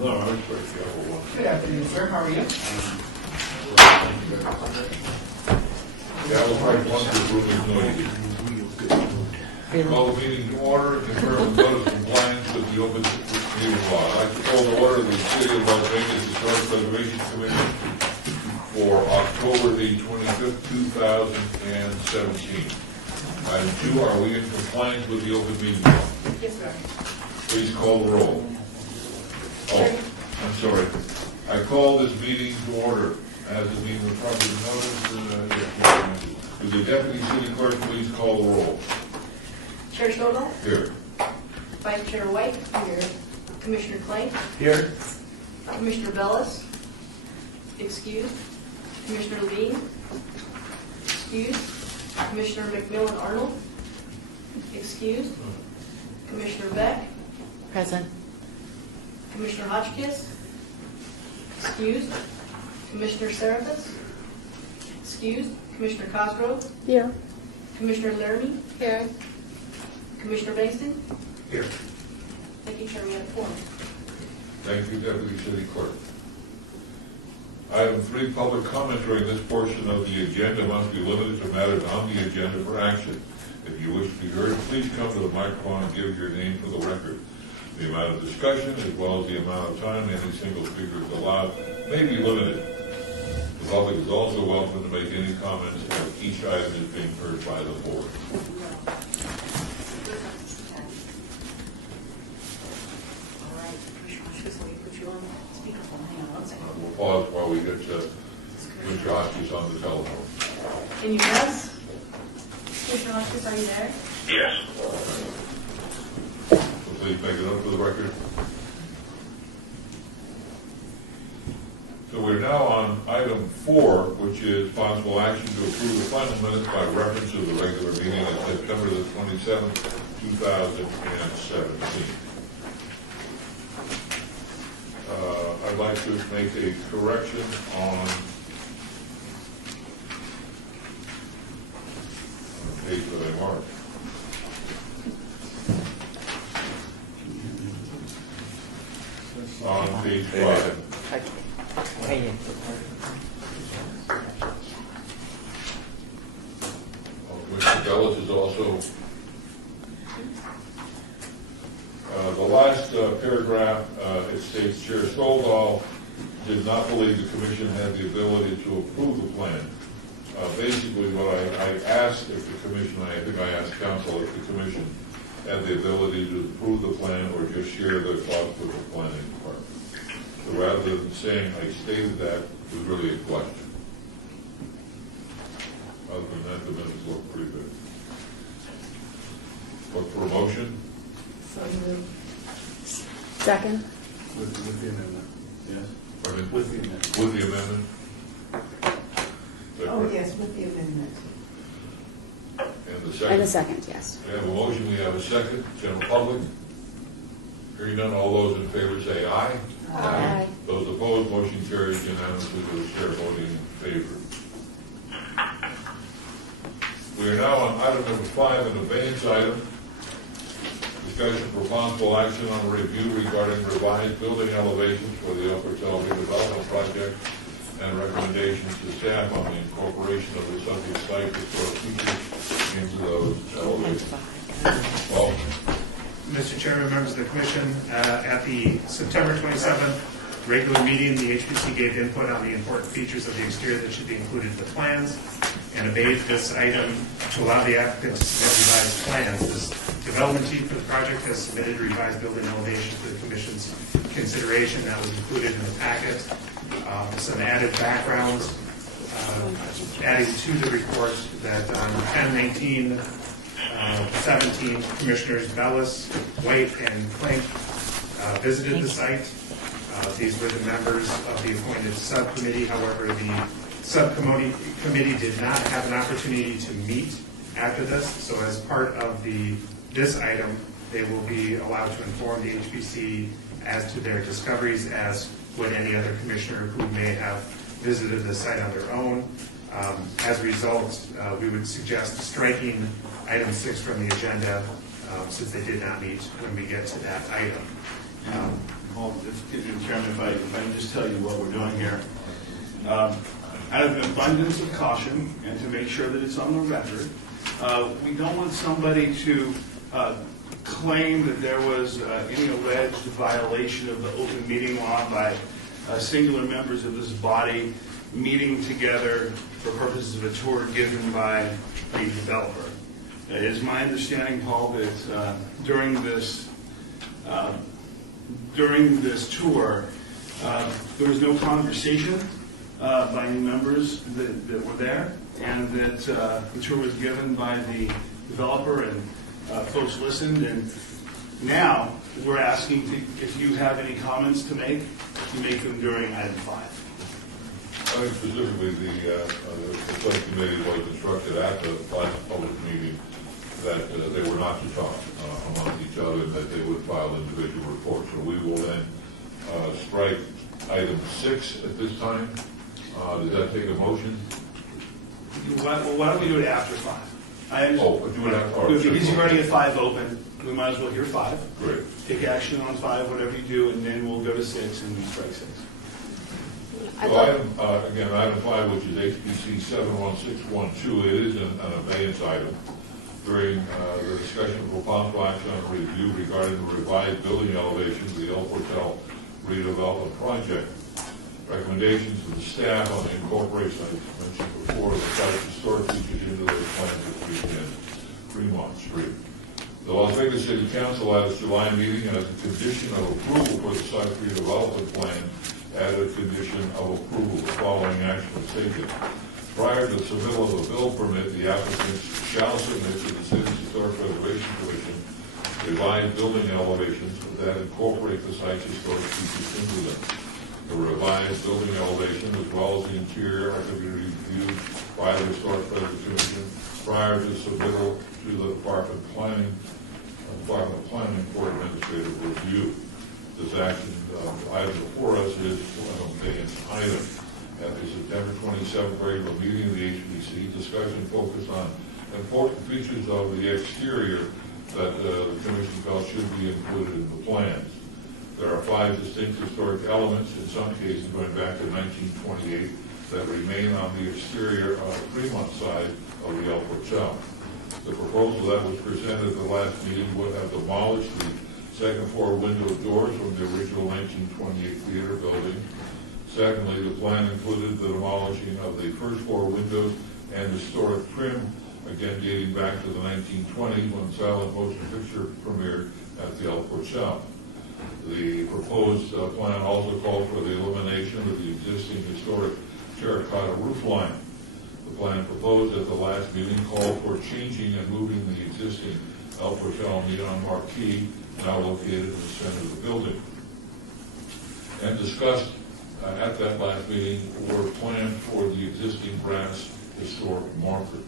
No, I expect the other one. Good afternoon, sir. How are you? Yeah, I was right once the room is noisy. Call the meeting to order and confirm the vote of compliance with the open meeting law. I'd like to call to order the City of Las Vegas Historic Preservation Commission for October the 25th, 2017. Item 2, are we in compliance with the open meeting law? Yes, sir. Please call the roll. Oh, I'm sorry. I call this meeting to order. As the meeting was properly noticed, would the Deputy City Clerk please call the roll? Chair Stovall? Here. Vice Chair White? Here. Commissioner Clay? Here. Commissioner Bellis? Excused. Commissioner Levine? Excused. Commissioner McMillan Arnold? Excused. Commissioner Beck? Present. Commissioner Hotchkiss? Excused. Commissioner Serapis? Excused. Commissioner Cosgrove? Here. Commissioner Laramie? Here. Commissioner Bangston? Here. Thank you, Chair. We have a quorum. Thank you, Deputy City Clerk. Item 3, public comment during this portion of the agenda must be limited to matters on the agenda for action. If you wish to be heard, please come to the microphone and give your name for the record. The amount of discussion, as well as the amount of time any single speaker is allowed, may be limited. The public is also welcome to make any comments as each item is being heard by the board. We'll pause while we get Mr. Hotchkiss on the telephone. Can you hear us? Commissioner Hotchkiss, are you there? Yes. So please make it up for the record. So we're now on item 4, which is possible action to approve the final minutes by reference to the regular meeting of September the 27th, 2017. I'd like to make a correction on page that I marked. On page 5. Mr. Bellis is also the last paragraph. It states Chair Stovall did not believe the commission had the ability to approve the plan. Basically, what I asked if the commission, I think I asked council if the commission had the ability to approve the plan or just share their thoughts with the planning department. So rather than saying I stated that, it was really a question. Other than that, the minutes look pretty good. Look for a motion. Second. With the amendment, yes. Pardon? With the amendment. With the amendment. Oh, yes, with the amendment. And the second. And a second, yes. We have a motion, we have a second. General public? Hearing none, all those in favor say aye. Aye. Those opposed, motion carries unanimously with the chair voting in favor. We are now on item number 5, an abeyance item. Discussion for possible action on a review regarding revised building elevations for the Upper Selby Development Project and recommendations to staff on the incorporation of the subject site historic features into those elevations. Well, Mr. Chairman, members of the Commission, at the September 27th regular meeting, the HPC gave input on the important features of the exterior that should be included in the plans and obeyed this item to allow the applicant to submit revised plans. This development team for the project has submitted revised building elevation for the Commission's consideration. That was included in the packet. Some added background, adding to the report that on 10/19/17, Commissioners Bellis, White, and Klink visited the site. These were the members of the appointed subcommittee. However, the subcommittee did not have an opportunity to meet after this. So as part of this item, they will be allowed to inform the HPC as to their discoveries as would any other commissioner who may have visited the site on their own. As a result, we would suggest striking item 6 from the agenda since they did not meet when we get to that item. Excuse me, Chairman, Chairman, if I can just tell you what we're doing here. Out of an abundance of caution and to make sure that it's on the record, we don't want somebody to claim that there was any alleged violation of the open meeting law by singular members of this body meeting together for purposes of a tour given by the developer. It is my understanding, Paul, that during this tour, there was no conversation by any members that were there, and that the tour was given by the developer, and folks listened. And now we're asking if you have any comments to make, you make them during item 5. I think specifically the subcommittee was instructed at the last public meeting that they were not to talk among each other, and that they would file individual reports. So we will then strike item 6 at this time. Does that take a motion? Well, why don't we do it after 5? Do it after. Because you've already got 5 open, we might as well hear 5. Great. Take action on 5, whatever you do, and then we'll go to 6 and strike 6. So item 5, which is HPC 71612, it is an abeyance item. During the discussion of possible action on a review regarding the revised building elevations of the El Portal redevelopment project. Recommendations to the staff on the incorporation, I mentioned before, the site historic features into those plans that begin Fremont Street. The Las Vegas City Council at its July meeting, as a condition of approval for the site redevelopment plan, added a condition of approval. The following action was taken. Prior to the submittal of a build permit, the applicants shall submit to the City's Historic Preservation Commission revised building elevations that incorporate the site's historic features into them. The revised building elevation, as well as the interior, are to be reviewed by the Historic Preservation Commission prior to submittal to the Department of Planning for administrative review. This action item before us is an abeyance item. At the September 27th regular meeting of the HPC, discussion focused on important features of the exterior that the Commission felt should be included in the plans. There are 5 distinct historic elements, in some cases going back to 1928, that remain on the exterior Fremont side of the El Portal. The proposal that was presented at the last meeting would have demolished the second floor window doors from the original 1928 theater building. Secondly, the plan included the demolishing of the first floor windows and historic trim, again dating back to the 1920s when silent motion picture premiered at the El Portal. The proposed plan also called for the elimination of the existing historic terracotta roof line. The plan proposed at the last meeting called for changing and moving the existing El Portal neon marquee, now located in the center of the building. And discussed at that last meeting were planned for the existing brass historic marker.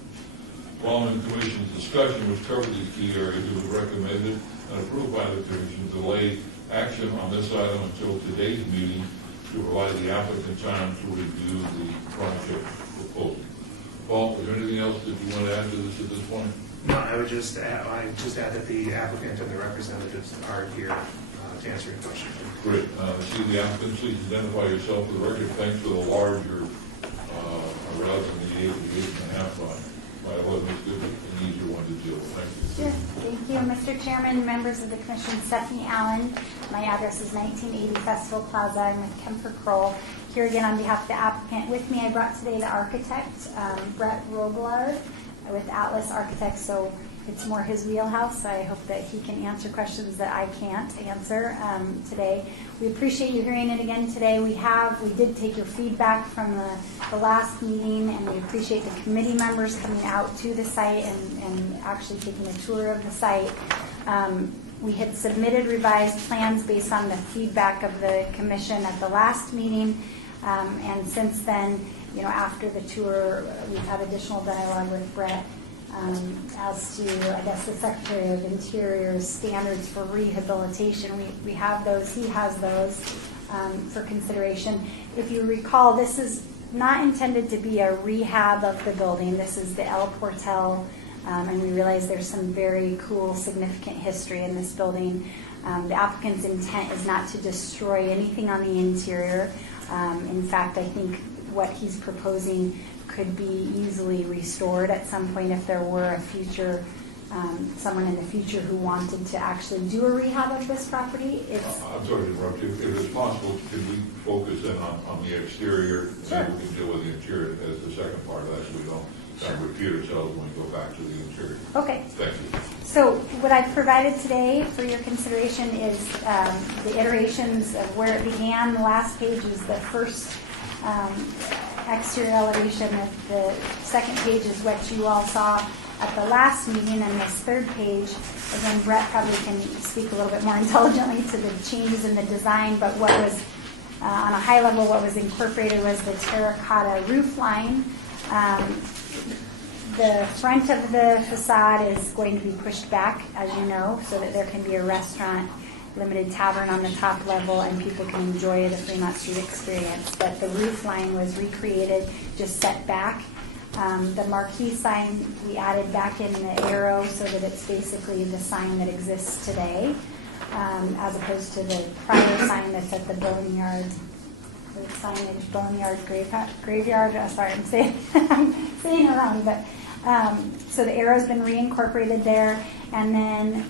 Following the Commission's discussion, which covered these key areas, it was recommended and approved by the Commission to delay action on this item until today's meeting to provide the applicant time to review the project proposal. Paul, is there anything else that you want to add to this at this point? No, I would just add that the applicant and the representatives are here to answer your questions. Great. See the applicant, please identify yourself for the record. Thanks for the larger, rather than the 8.5 line. It wasn't as good, an easier one to deal with. Thank you. Yes, thank you, Mr. Chairman, members of the Commission. Stephanie Allen. My address is 1980 Festival Plaza. I'm with Kemper Kroll. Here again on behalf of the applicant. With me, I brought today the architect, Brett Roglard, with Atlas Architects. So it's more his wheelhouse. I hope that he can answer questions that I can't answer today. We appreciate you hearing it again today. We did take your feedback from the last meeting, and we appreciate the committee members coming out to the site and actually taking a tour of the site. We had submitted revised plans based on the feedback of the commission at the last meeting, and since then, after the tour, we've had additional dialogue with Brett as to, I guess, the Secretary of Interior's standards for rehabilitation. We have those, he has those for consideration. If you recall, this is not intended to be a rehab of the building. This is the El Portal, and we realize there's some very cool, significant history in this building. The applicant's intent is not to destroy anything on the interior. In fact, I think what he's proposing could be easily restored at some point if there were a future, someone in the future who wanted to actually do a rehab of this property. I'm sorry to interrupt you. If it's possible, can we focus in on the exterior? Sure. And we can deal with the interior as the second part of that, so we don't kind of repeat ourselves when we go back to the interior. Okay. Thank you. So what I've provided today for your consideration is the iterations of where it began. The last page is the first exterior elevation. The second page is what you all saw at the last meeting, and this third page, again, Brett probably can speak a little bit more intelligently to the changes in the design, but what was, on a high level, what was incorporated was the terracotta roof line. The front of the facade is going to be pushed back, as you know, so that there can be a restaurant, limited tavern on the top level, and people can enjoy the Fremont Street experience. But the roof line was recreated, just set back. The marquee sign we added back in the arrow so that it's basically the sign that exists today, as opposed to the prior sign that's at the Boneyard signage, Boneyard Graveyard. Sorry, I'm saying it wrong, but so the arrow's been reincorporated there, and then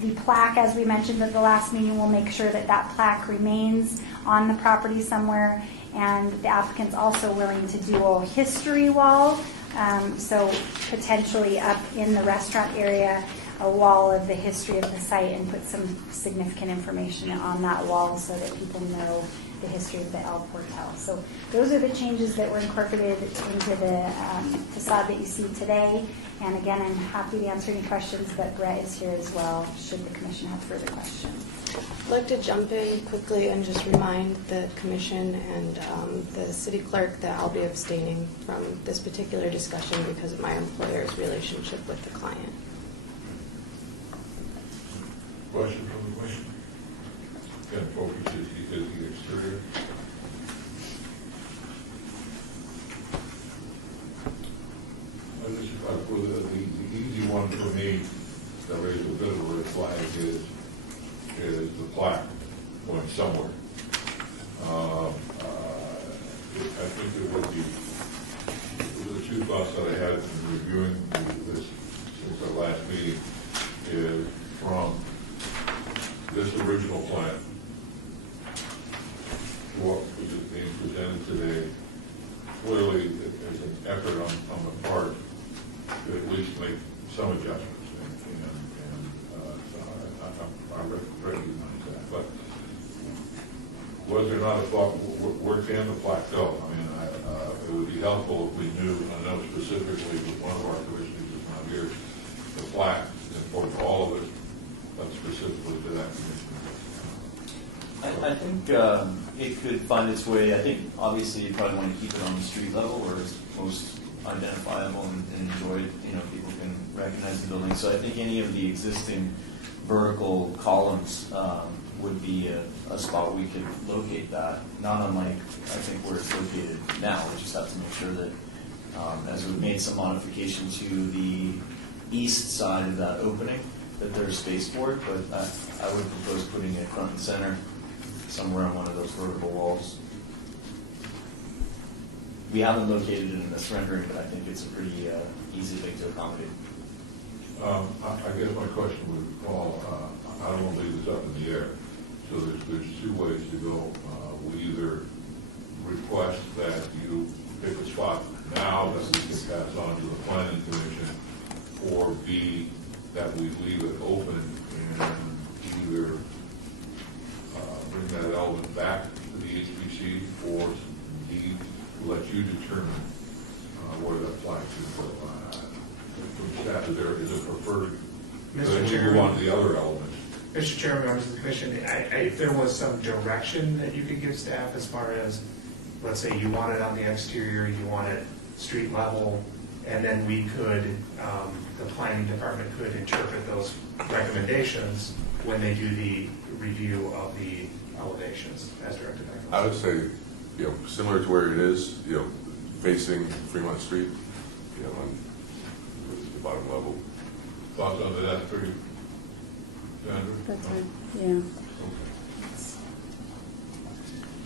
the plaque, as we mentioned at the last meeting, we'll make sure that that plaque remains on the property somewhere. And the applicant's also willing to do a history wall, so potentially up in the restaurant area, a wall of the history of the site, and put some significant information on that wall so that people know the history of the El Portal. So those are the changes that were incorporated into the facade that you see today. And again, I'm happy to answer any questions, but Brett is here as well, should the commission have further questions. I'd like to jump in quickly and just remind the commission and the city clerk that I'll be abstaining from this particular discussion because of my employer's relationship with the client. Question from the commission? Again, focus is the exterior. The easy one for me that raises a bit of a red flag is the plaque going somewhere. I think it would be, the two thoughts that I had in reviewing this since our last meeting is from this original plan to what is being presented today. Clearly, there's an effort on the part to at least make some adjustments, I recognize that. But was there not a thought, where can the plaque go? I mean, it would be helpful if we knew, and I know specifically with one of our commissioners is not here, the plaque is important to all of us, but specifically to that commission. I think it could find its way. I think obviously you probably want to keep it on the street level where it's most identifiable and enjoyed. You know, people can recognize the building. So I think any of the existing vertical columns would be a spot we could locate that. Not unlike I think where it's located now. We just have to make sure that as we've made some modification to the east side of that opening, that there's space for it. But I would propose putting it front and center somewhere on one of those vertical walls. We haven't located it in this rendering, but I think it's a pretty easy thing to accommodate. I guess my question would fall, I don't want to leave this up in the air. So there's two ways to go. We either request that you pick a spot now that we can pass on to the planning commission, or B, that we leave it open and either bring that element back to the HPC, or D, let you determine where that plaque should go. From staff, is it preferred? Mr. You want the other elements. Mr. Chairman, members of the commission, if there was some direction that you could give staff as far as, let's say you want it on the exterior, you want it street level, and then we could, the planning department could interpret those recommendations when they do the review of the elevations as directed by I would say, similar to where it is, facing Fremont Street, on the bottom level. Thoughts on that, pretty? Sandra? That's right, yeah.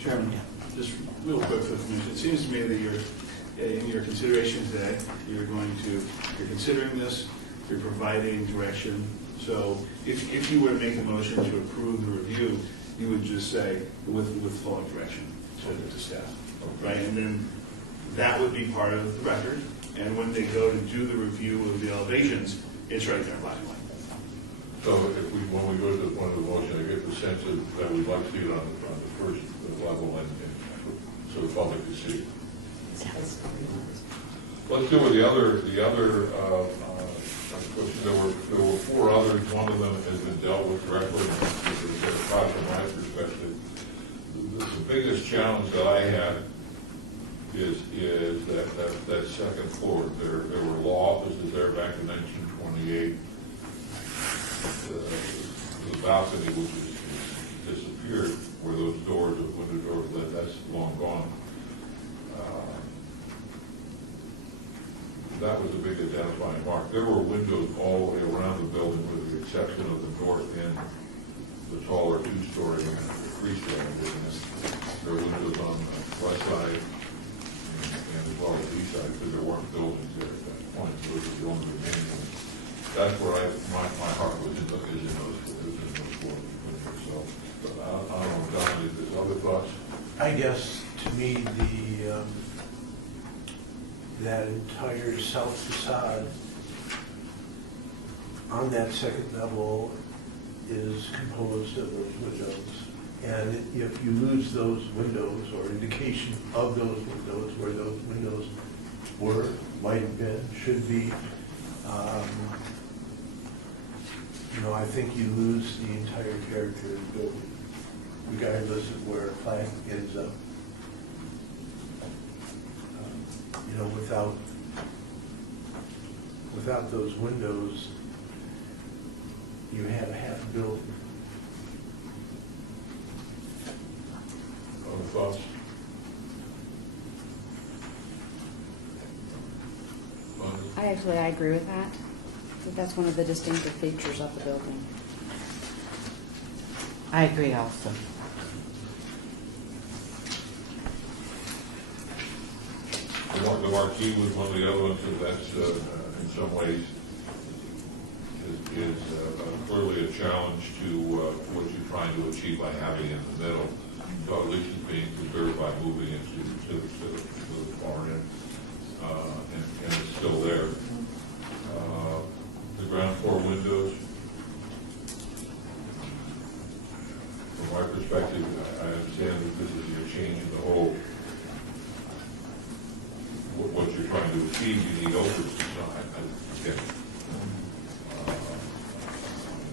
Chairman, just real quick for the commission, it seems to me that in your consideration today, you're considering this, you're providing direction. So if you were to make a motion to approve the review, you would just say with following direction to staff, right? And then that would be part of the record. And when they go to do the review of the elevations, it's right there in black and white. So when we go to the point of the motion, I get the sense that we'd like to see it on the first level and so the public can see. Let's do with the other question. There were four others. One of them has been dealt with directly. From my perspective, the biggest challenge that I had is that second floor. There were law offices there back in 1928. The balcony, which is disappeared, where those doors, the window doors led, that's long gone. That was a big identifying mark. There were windows all the way around the building, with the exception of the north end, the taller two-story freestanding business. There were windows on the west side and as well as the east side, because there weren't buildings there at that point. Those were the only remaining ones. That's where my heart was in those four windows. So I don't know, Don, if there's other thoughts? I guess to me that entire south facade on that second level is composed of those windows. And if you lose those windows or indication of those windows, where those windows were, might have been, should be, I think you lose the entire character of the building, regardless of where a flag ends up. Without those windows, you have a half building. Other thoughts? I agree with that. I think that's one of the distinctive features of the building. I agree also. The marquee was one of the other ones that's in some ways is clearly a challenge to what you're trying to achieve by having it in the middle. So at least it's being preserved by moving it to the far end, and it's still there. The ground floor windows, from my perspective, I understand that this is a change in the whole what you're trying to achieve. You need openings.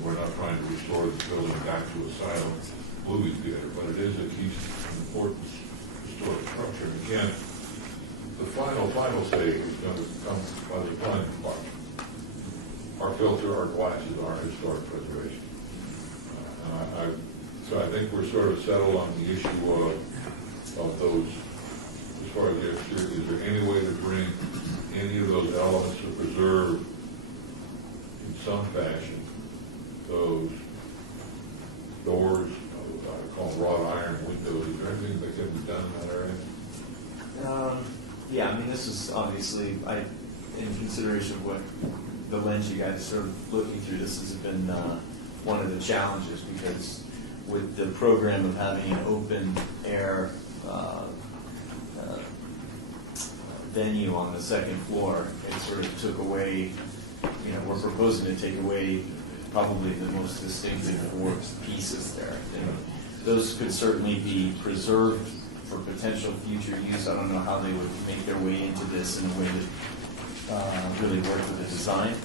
We're not trying to restore the building back to a silent movie theater, but it is a key important historic structure. And again, the final stage is going to come by the planning department. Our filter, our glasses, our historic preservation. So I think we're sort of settled on the issue of those. As far as the exterior, is there any way to bring any of those elements to preserve in some fashion those doors, I call them wrought iron windows? Is there anything that can be done in that area? Yeah, I mean, this is obviously, in consideration of what the lens you guys are sort of looking through, this has been one of the challenges, because with the program of having an open air venue on the second floor, it sort of took away, we're proposing to take away probably the most distinctive four pieces there. And those could certainly be preserved for potential future use. I don't know how they would make their way into this in a way that really worked with the design.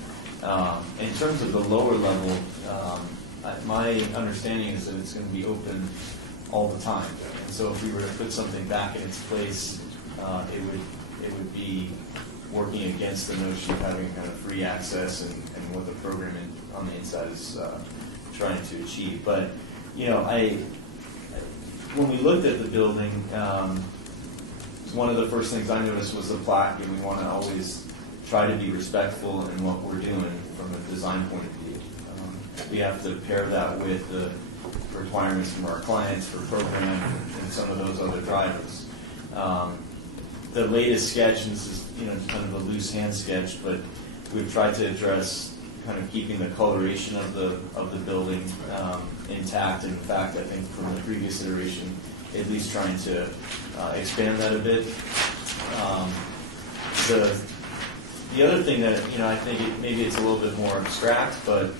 In terms of the lower level, my understanding is that it's going to be open all the time. And so if we were to put something back in its place, it would be working against the notion of having kind of free access and what the program on the inside is trying to achieve. But, when we looked at the building, one of the first things I noticed was the plaque, and we want to always try to be respectful in what we're doing from a design point of view. we have to pair that with the requirements from our clients for program and some of those other drivers. The latest sketch, and this is kind of a loose hand sketch, but we've tried to address kind of keeping the coloration of the building intact. In fact, I think from the previous iteration, at least trying to expand that a bit. The other thing that I think maybe it's a little bit more abstract, but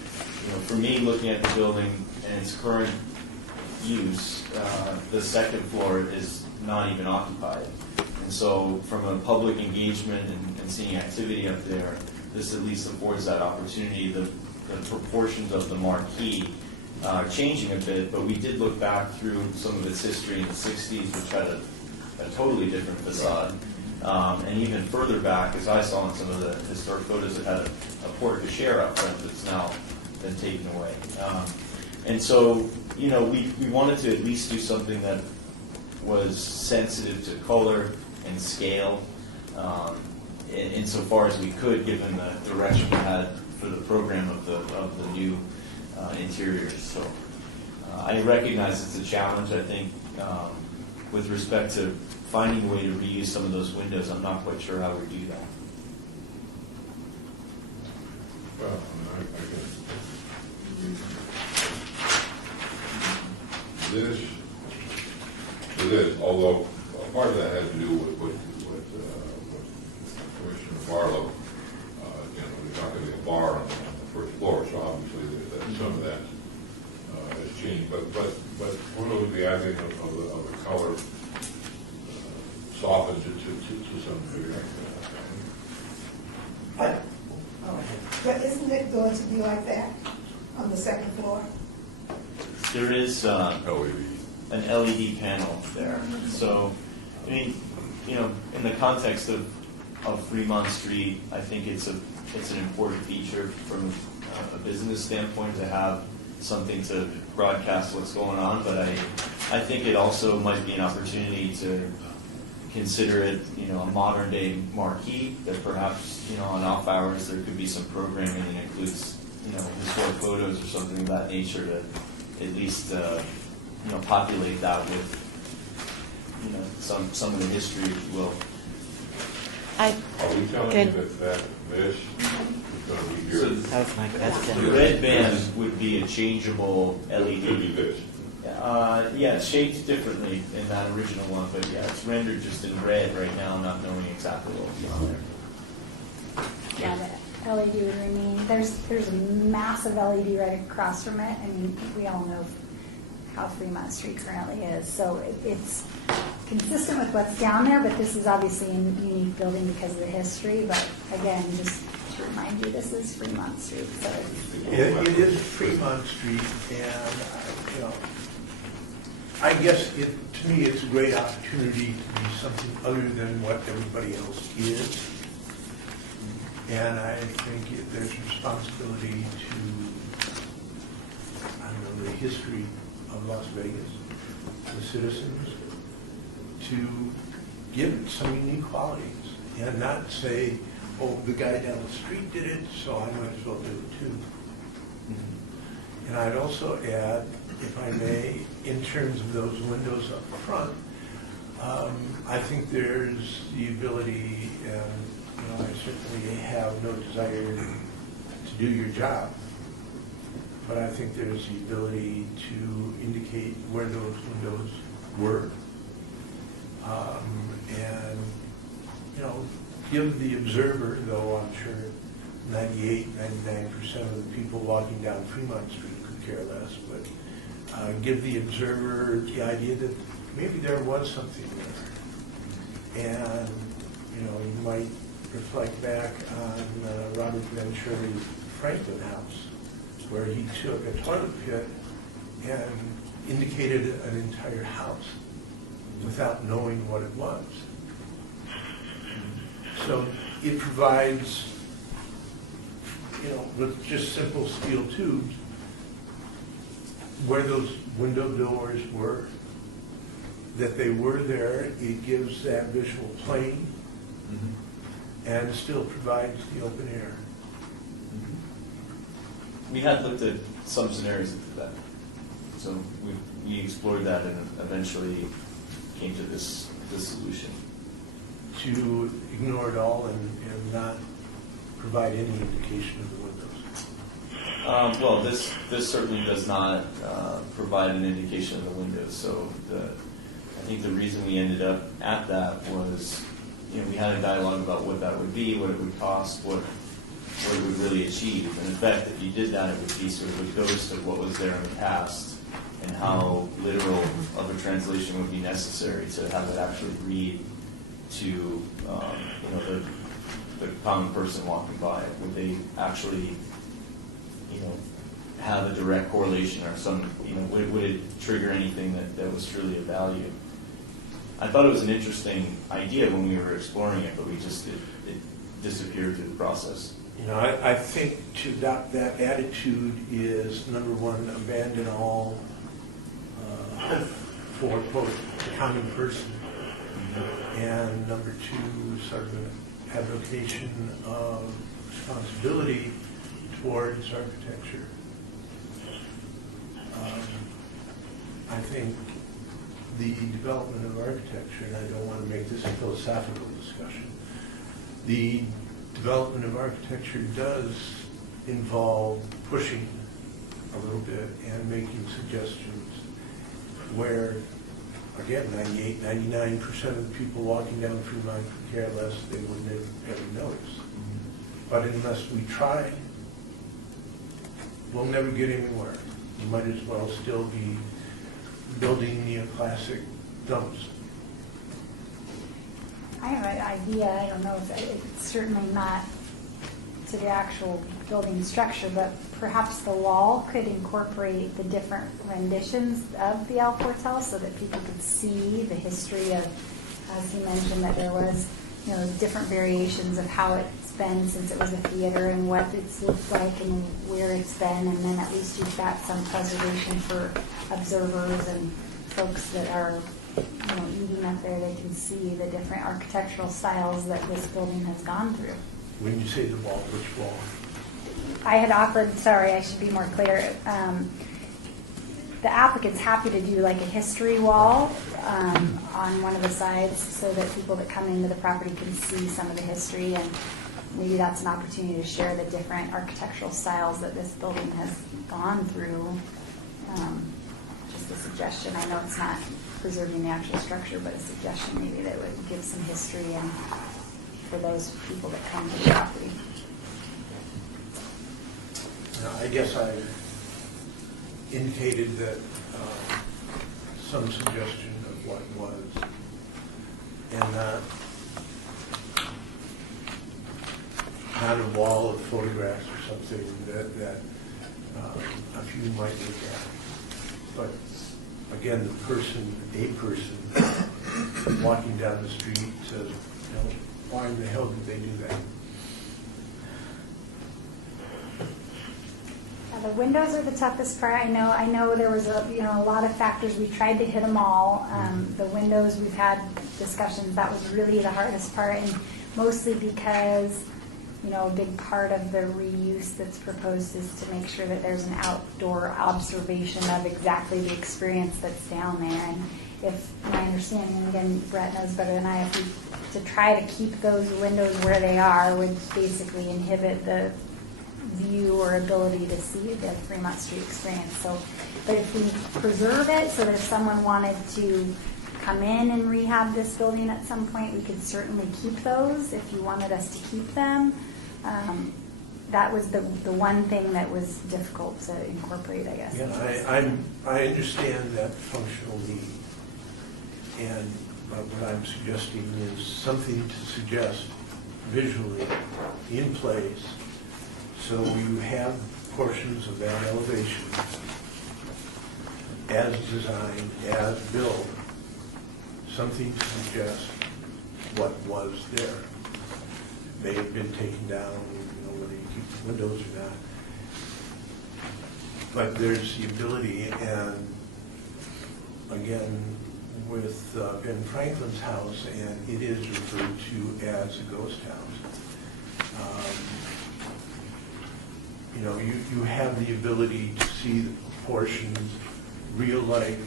for me, looking at the building and its current use, the second floor is not even occupied. And so from a public engagement and seeing activity up there, this at least affords that opportunity. The proportions of the marquee are changing a bit, but we did look back through some of its history in the 60s, which had a totally different facade. And even further back, as I saw in some of the historic photos, it had a porte cochere up front that's now been taken away. And so, we wanted to at least do something that was sensitive to color and scale, insofar as we could, given the direction we had for the program of the new interiors. So I recognize it's a challenge. I think with respect to finding a way to reuse some of those windows, I'm not quite sure how we do that. Well, this, although part of that has to do with Commissioner Barlow. There's not going to be a bar on the first floor, so obviously some of that has changed. But one of the idea of the color softens it to some degree. But isn't it going to be like that on the second floor? There is an LED panel there. So, in the context of Fremont Street, I think it's an important feature from a business standpoint to have something to broadcast what's going on. But I think it also might be an opportunity to consider it, a modern day marquee that perhaps, on off hours there could be some programming that includes, historic photos or something of that nature to at least, populate that with, some of the history, if you will. Are we telling you that this is going to be here? So That was my question. the red band would be a changeable It could be LED. this. Yeah, it's shaped differently in that original one, but yeah, it's rendered just in red right now, not knowing exactly what will be on there. Yeah, the LED would remain. There's a massive LED right across from it. I mean, we all know how Fremont Street currently is. So it's consistent with what's down there, but this is obviously a unique building because of the history. But again, just to remind you, this is Fremont Street. So It is Fremont Street, and, I guess to me, it's a great opportunity to be something other than what everybody else is. And I think there's responsibility to, the history of Las Vegas, the citizens, to give it some unique qualities and not say, oh, the guy down the street did it, so I might as well do it too. And I'd also add, if I may, in terms of those windows up front, I think there's the ability, and I certainly have no desire to do your job, but I think there's the ability to indicate where those windows were, and give the observer, though I'm sure 99% of the people walking down Fremont Street could care less, but give the observer the idea that maybe there was something there. And, you might reflect back on Robert Venturi's Franklin House, where he took a toilet pit and indicated an entire house without knowing what it was. So it provides, with just simple steel tubes, where those window doors were, that they were there. It gives that visual plane and still provides the open air. we had looked at some scenarios of that. So we explored that and eventually came to this solution. To ignore it all and not provide any indication of the windows? Well, this certainly does not provide an indication of the windows. So I think the reason we ended up at that was, we had a dialogue about what that would be, what it would cost, what it would really achieve. And in fact, if you did that, it would be sort of a ghost of what was there in the past and how literal of a translation would be necessary to have it actually read to the common person walking by. Would they actually have a direct correlation or some, would it trigger anything that was truly of value? I thought it was an interesting idea when we were exploring it, but it disappeared through the process. I think to adopt that attitude is, number one, abandon all hope for, quote, the common person. And number two, sort of an advocation of responsibility towards architecture. I think the development of architecture, and I don't want to make this a philosophical discussion, the development of architecture does involve pushing a little bit and making suggestions where, again, 98, 99% of the people walking down Fremont could care less, they wouldn't ever notice. But unless we try, we'll never get anywhere. You might as well still be building neoclassic dumps. I have an idea, I don't know, it's certainly not to the actual building structure, but perhaps the wall could incorporate the different renditions of the El Portal so that people could see the history of, as he mentioned, that there was, different variations of how it's been since it was a theater and what it's looked like and where it's been, and then at least you've got some preservation for observers and folks that are eating up there. They can see the different architectural styles that this building has gone through. When you say the wall, which wall? I had offered, sorry, I should be more clear. The applicant's happy to do like a history wall on one of the sides so that people that come into the property can see some of the history, and maybe that's an opportunity to share the different architectural styles that this building has gone through. Just a suggestion. I know it's not preserving the actual structure, but a suggestion maybe that would give some history and for those people that come to the property. I guess I indicated that some suggestion of what was, and not a wall of photographs or something that a few might look at. But again, a person walking down the street says, why in the hell did they do that? The windows are the toughest part. I know there was a lot of factors. We tried to hit them all. The windows, we've had discussions. That was really the hardest part, and mostly because a big part of the reuse that's proposed is to make sure that there's an outdoor observation of exactly the experience that's down there. And if my understanding, and again, Brett knows better than I, if we to try to keep those windows where they are would basically inhibit the view or ability to see the Fremont Street experience. So, but if we preserve it so that if someone wanted to come in and rehab this building at some point, we could certainly keep those if you wanted us to keep them. That was the one thing that was difficult to incorporate, I guess. Yeah, I understand that functional need, and what I'm suggesting is something to suggest visually in place, so you have portions of that elevation as designed, as built, something to suggest what was there. May have been taken down, whether you keep the windows or not. But there's the ability, and again, with Ben Franklin's house, and it is referred to as a ghost house. you have the ability to see the proportions, real life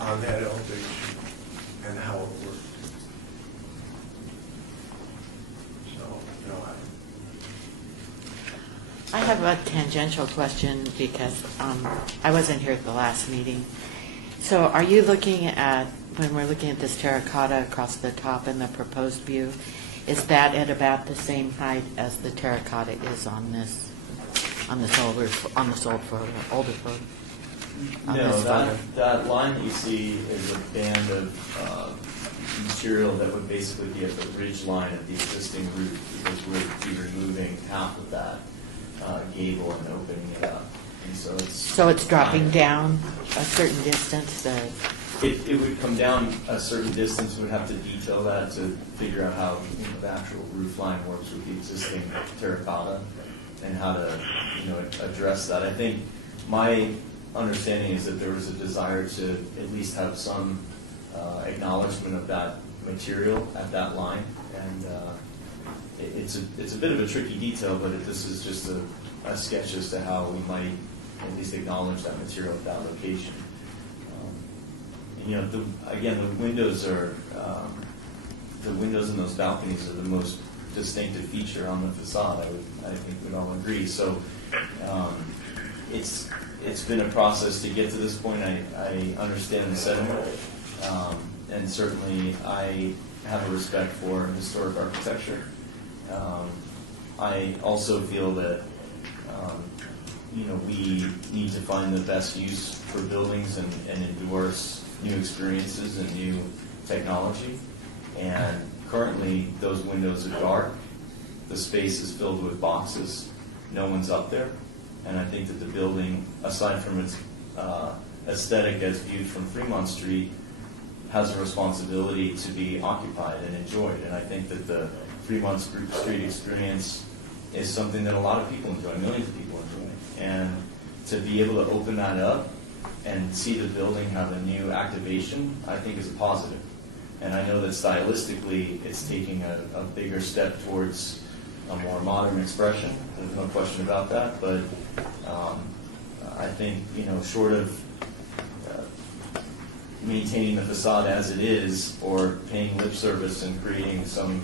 on that elevation and how it works. So, I have a tangential question because I wasn't here at the last meeting. So are you looking at, when we're looking at this terracotta across the top in the proposed view, is that at about the same height as the terracotta is on this older photo? No, that line that you see is a band of material that would basically be at the ridge line of the existing roof, because we'd be removing half of that gable and opening it up. And so it's dropping down a certain distance. It would come down a certain distance. We'd have to detail that to figure out how the actual roof line works with the existing terracotta and how to address that. I think my understanding is that there was a desire to at least have some acknowledgement of that material at that line, and it's a bit of a tricky detail, but this is just a sketch as to how we might at least acknowledge that material at that location. Again, the windows in those balconies are the most distinctive feature on the facade. I think we'd all agree. So it's been a process to get to this point. I understand the sentiment, and certainly I have a respect for historic architecture. I also feel that we need to find the best use for buildings and endorse new experiences and new technology. And currently, those windows are dark. The space is filled with boxes. No one's up there. And I think that the building, aside from its aesthetic as viewed from Fremont Street, has a responsibility to be occupied and enjoyed. And I think that the Fremont Street experience is something that a lot of people enjoy, millions of people enjoy. And to be able to open that up and see the building have a new activation, I think is a positive. And I know that stylistically it's taking a bigger step towards a more modern expression. There's no question about that. But I think, short of maintaining the facade as it is or paying lip service and creating some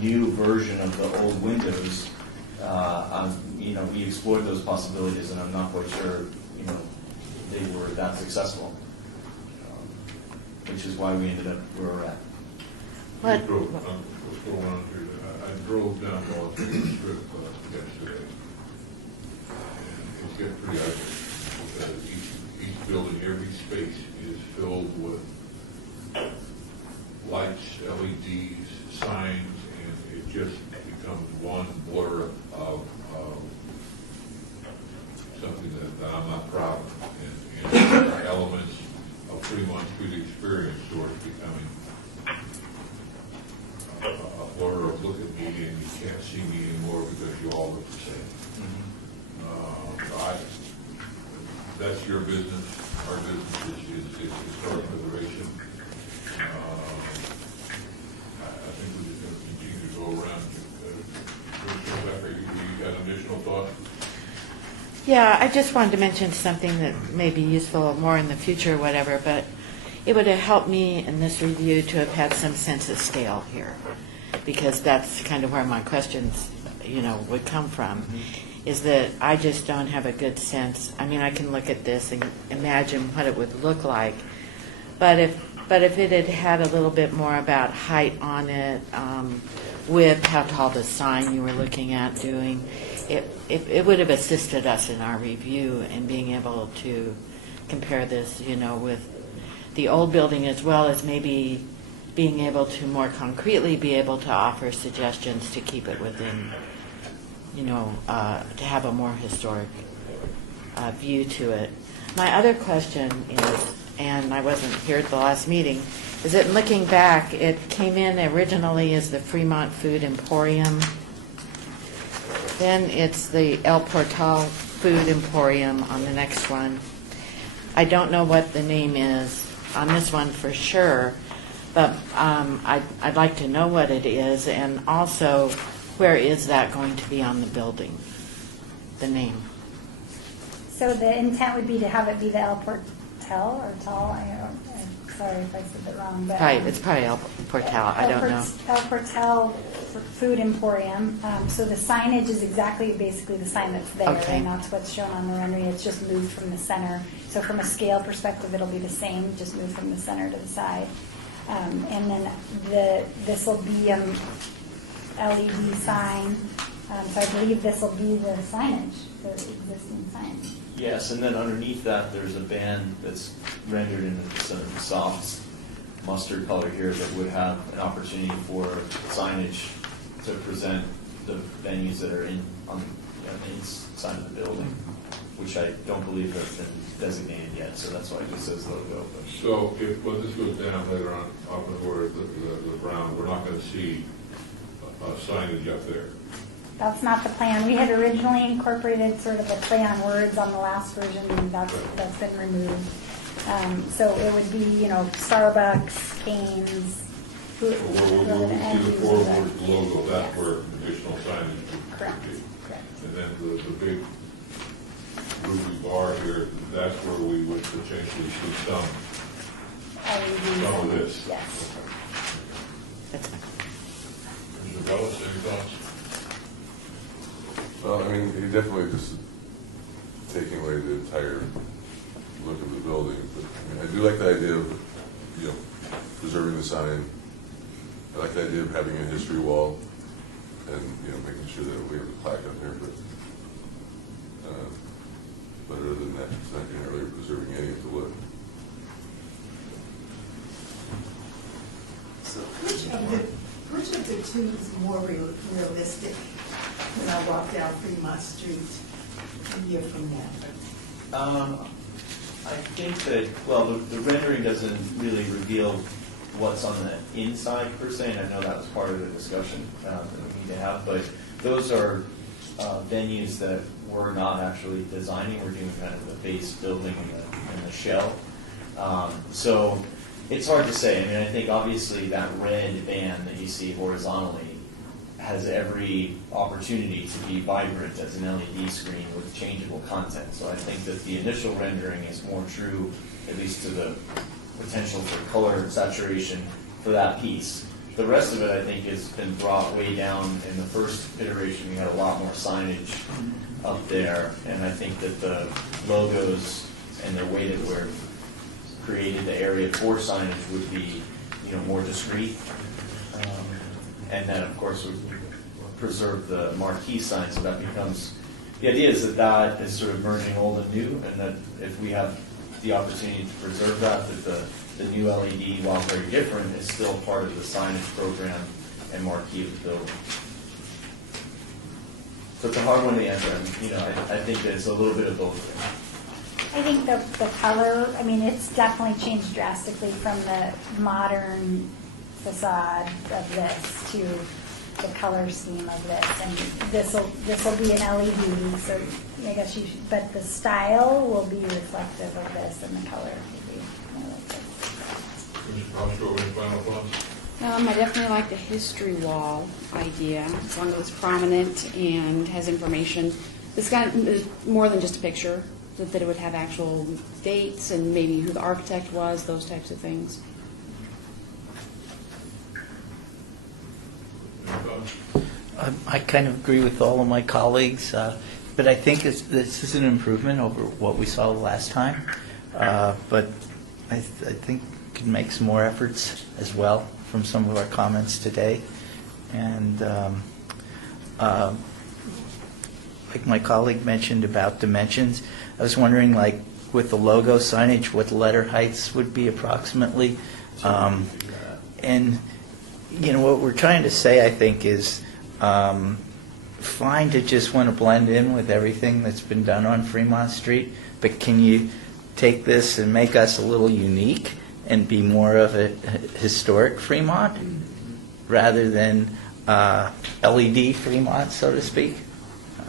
new version of the old windows, we explored those possibilities, and I'm not quite sure, they were that successful, which is why we ended up where we're at. I drove down Wall Street Strip yesterday, and it's getting pretty ugly, because each building, every space is filled with lights, LEDs, signs, and it just becomes one blur of something that I'm not proud of. And there are elements of Fremont Street experience, so it's becoming a blur of look at me and you can't see me anymore because you all look the same. That's your business. Our business is historic preservation. I think we're just going to continue to go around. Rebecca, you got additional thoughts? Yeah, I just wanted to mention something that may be useful more in the future or whatever, but it would have helped me in this review to have had some sense of scale here, because that's kind of where my questions, would come from, is that I just don't have a good sense. I mean, I can look at this and imagine what it would look like, but if it had had a little bit more about height on it, width, how tall the sign you were looking at doing, it would have assisted us in our review and being able to compare this, with the old building, as well as maybe being able to more concretely be able to offer suggestions to keep it within, to have a more historic view to it. My other question is, and I wasn't here at the last meeting, is that looking back, it came in originally as the Fremont Food Emporium. Then it's the El Portal Food Emporium on the next one. I don't know what the name is on this one for sure, but I'd like to know what it is, and also where is that going to be on the building? the name? So the intent would be to have it be the El Portal or Tal, I'm sorry if I said that wrong, but. It's probably El Portal, I don't know. El Portal Food Emporium. So the signage is exactly basically the sign that's there, Okay. and that's what's shown on the rendering. It's just moved from the center. So from a scale perspective, it'll be the same, just moved from the center to the side. And then this will be LED sign. So I believe this will be the signage, the existing sign. Yes, and then underneath that, there's a band that's rendered in sort of soft mustard color here that would have an opportunity for signage to present the venues that are on the inside of the building, which I don't believe have been designated yet, so that's why it just says logo. But So if, when this goes down later on, up and where the brown, we're not going to see signage up there. That's not the plan. We had originally incorporated sort of a play on words on the last version, and that's been removed. So it would be, Starbucks, Cane's, So where we end see the user forward that- logo, that's Yes. where additional signage would Correct. be. Correct. And then the big ruby bar here, that's where we would potentially see some LEDs. of this. Yes. Mr. Bellis, any thoughts? Well, I mean, you definitely just taking away the entire look of the building, but I mean, I do like the idea of, preserving the sign. I like the idea of having a history wall and, making sure that we have the plaque up there, but other than that, it's not really preserving any of the look. So which of the two is more realistic when I walk down Fremont Street a year from now? I think that, well, the rendering doesn't really reveal what's on the inside per se, and I know that was part of the discussion that we need to have, but those are venues that we're not actually designing. We're doing kind of the base building and the shell. So it's hard to say. I mean, I think obviously that red band that you see horizontally has every opportunity to be vibrant as an LED screen with changeable content. So I think that the initial rendering is more true, at least to the potential for color saturation for that piece. The rest of it, I think, has been brought way down. In the first iteration, we had a lot more signage up there, and I think that the logos and the way that we're created the area for signage would be, more discreet. And then, of course, we preserve the marquee sign, so that becomes, the idea is that is sort of merging old and new, and that if we have the opportunity to preserve that the new LED, while very different, is still part of the signage program and marquee of the building. So it's a hard one to answer. I think that it's a little bit of both. I think the color, it's definitely changed drastically from the modern facade of this to the color scheme of this. And this will be an LED, so I guess but the style will be reflective of this, and the color will be more like this. Mr. Costro, any final thoughts? I definitely like the history wall idea, as long as it's prominent and has information. It's got more than just a picture, that it would have actual dates and maybe who the architect was, those types of things. Any thoughts? I kind of agree with all of my colleagues, but I think this is an improvement over what we saw last time. But I think we can make some more efforts as well from some of our comments today. And like my colleague mentioned about dimensions, I was wondering, like with the logo signage, what the letter heights would be approximately. And what we're trying to say, I think, is fine to just want to blend in with everything that's been done on Fremont Street, but can you take this and make us a little unique and be more of a historic Fremont rather than LED Fremont, so to speak?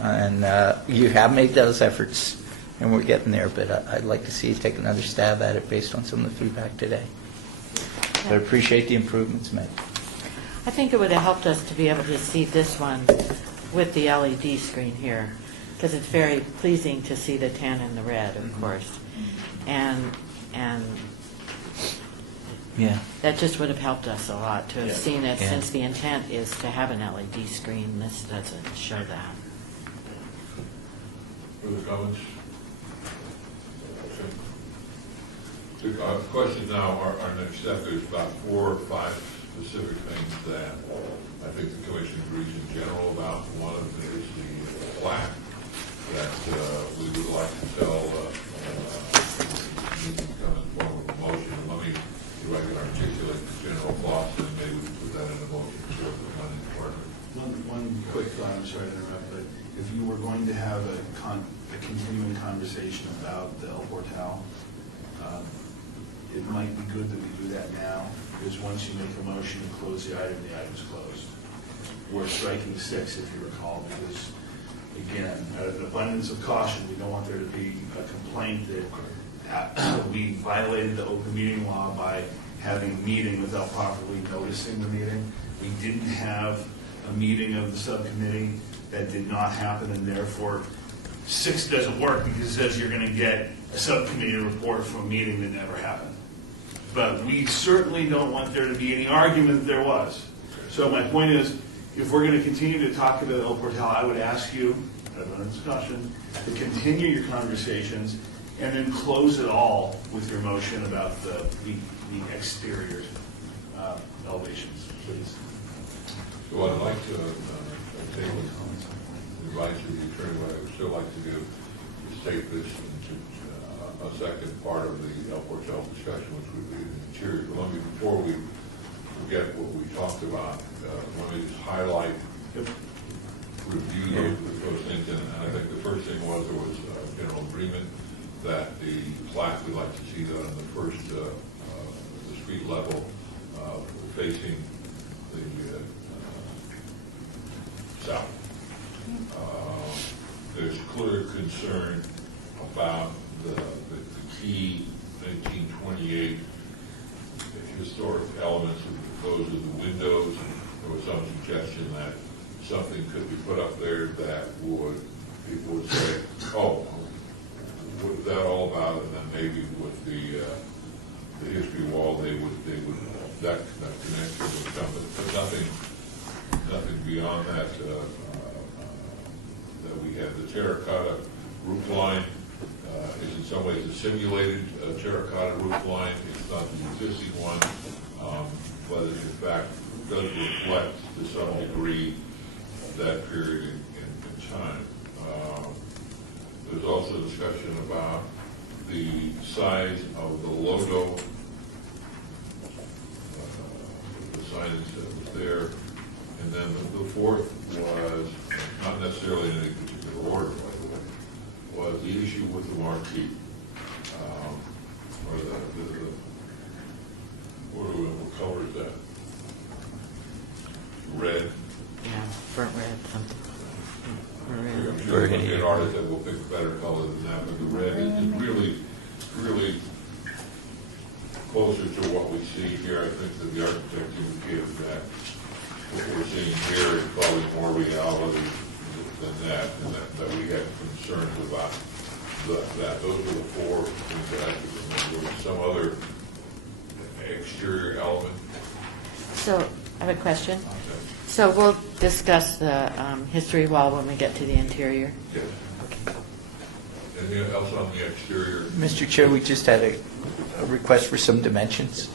And you have made those efforts, and we're getting there, but I'd like to see you take another stab at it based on some of the feedback today. But I appreciate the improvements made. I think it would have helped us to be able to see this one with the LED screen here, because it's very pleasing to see the tan and the red, of course. And Yeah. that just would have helped us a lot to have Yeah. seen it, Yeah. since the intent is to have an LED screen. This doesn't show that. Further comments? The question now, our next step is about 4 or 5 specific things that I think the commission agrees in general about. One of them is the plaque that we would like to tell needs to become in form of a motion. Let me, if I can articulate the general thoughts, and maybe we put that in a motion for the planning department. One quick thought, I'm sorry to interrupt, but if you were going to have a continuing conversation about the El Portal, it might be good that we do that now, because once you make a motion to close the item's closed. We're striking 6, if you recall, because, again, out of an abundance of caution, we don't want there to be a complaint that we violated the open meeting law by having a meeting without properly noticing the meeting. We didn't have a meeting of the subcommittee. That did not happen, and therefore 6 doesn't work, because it says you're going to get a subcommittee report from a meeting that never happened. But we certainly don't want there to be any argument that there was. So my point is, if we're going to continue to talk about El Portal, I would ask you, out of a discussion, to continue your conversations and then close it all with your motion about the exterior elevations, please. So what I'd like to take advice of the attorney, what I would still like to do is take this into a second part of the El Portal discussion, which would be the interior. But let me, before we forget what we talked about, let me just highlight, review those things. And I think the first thing was there was general agreement that the plaque, we'd like to see that on the first, the street level facing the south. There's clear concern about the key 1928 historic elements. Those are the windows. There was some suggestion that something could be put up there that would, people would say, oh, what is that all about? And then maybe with the history wall, they would that connection would come, but nothing beyond that. That we have the terracotta roof line is in some ways a simulated terracotta roof line. It's not the existing one, but it in fact does reflect to some degree that period in time. There's also discussion about the size of the logo, the signage that was there. And then the fourth was, not necessarily in any particular order, by the way, was the issue with the marquee. Or what color is that? Red. Yeah, burnt red, something. I'm sure there'll be an artist that will pick a better color than that, but the red is really closer to what we see here. I think that the architect would give that what we're seeing here is probably more reality than that, and that we had concerns about that. Those were the 4 things that I could remember. There was some other exterior element. So I have a question. So we'll discuss the history wall when we get to the interior. Yes. Anything else on the exterior? Mr. Chair, we just had a request for some dimensions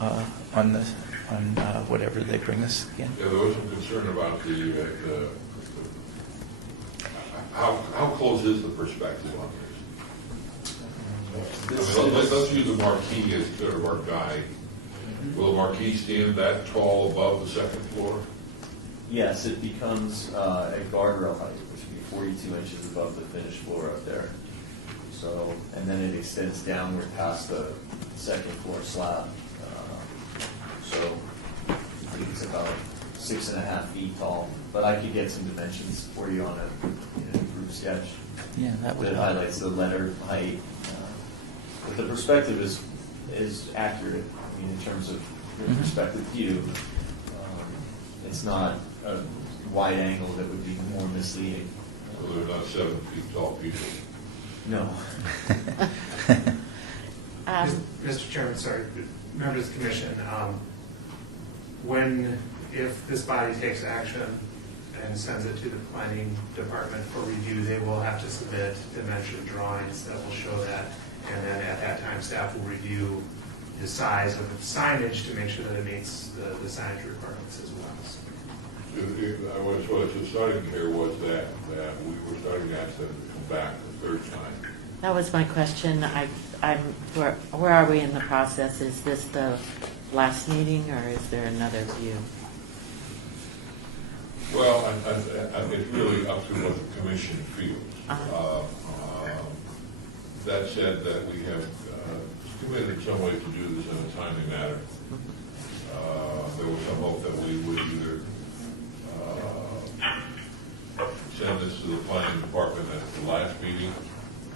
on whatever they bring us again. Yeah, there was some concern about how close is the perspective on this? I mean, let's use the marquee as sort of our guide. Will the marquee stand that tall above the second floor? Yes, it becomes a guardrail height, which would be 42 inches above the finished floor up there. So, and then it extends downward past the second floor slab. So I think it's about 6.5 feet tall. But I could get some dimensions for you on an improved sketch. Yeah, that would That help. highlights the letter height. But the perspective is accurate. I mean, in terms of your perspective view, it's not a wide angle that would be more misleading. So they're not 7 feet tall people. No. Mr. Chairman, sorry, members of the commission, if this body takes action and sends it to the planning department for review, they will have to submit dimension drawings that will show that, and then at that time, staff will review the size of the signage to make sure that it meets the signage requirements as well. What was starting here was that we were starting to ask them to come back the third time. That was my question. Where are we in the process? Is this the last meeting, or is there another view? Well, it's really up to what the commission feels. That said, that we have committed some way to do this in a timely manner. There was some hope that we would either send this to the planning department at the last meeting,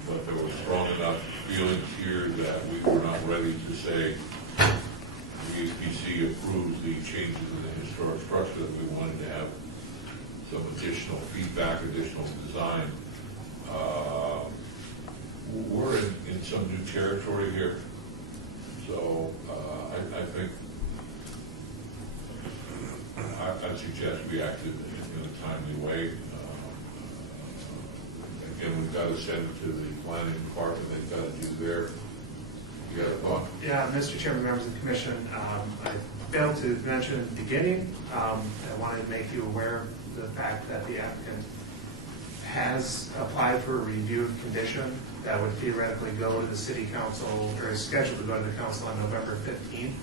but there was strong enough feelings here that we were not ready to say the HPC approves the changes in the historic structure, that we wanted to have some additional feedback, additional design. We're in some new territory here, so I think I'd suggest we acted in a timely way. Again, we've got to send it to the planning department. They've got to do their. You got a thought? Yeah, Mr. Chairman, members of the commission, I failed to mention at the beginning, I wanted to make you aware of the fact that the applicant has applied for a review of condition that would theoretically go to the city council, or is scheduled to go to the council on November 15th,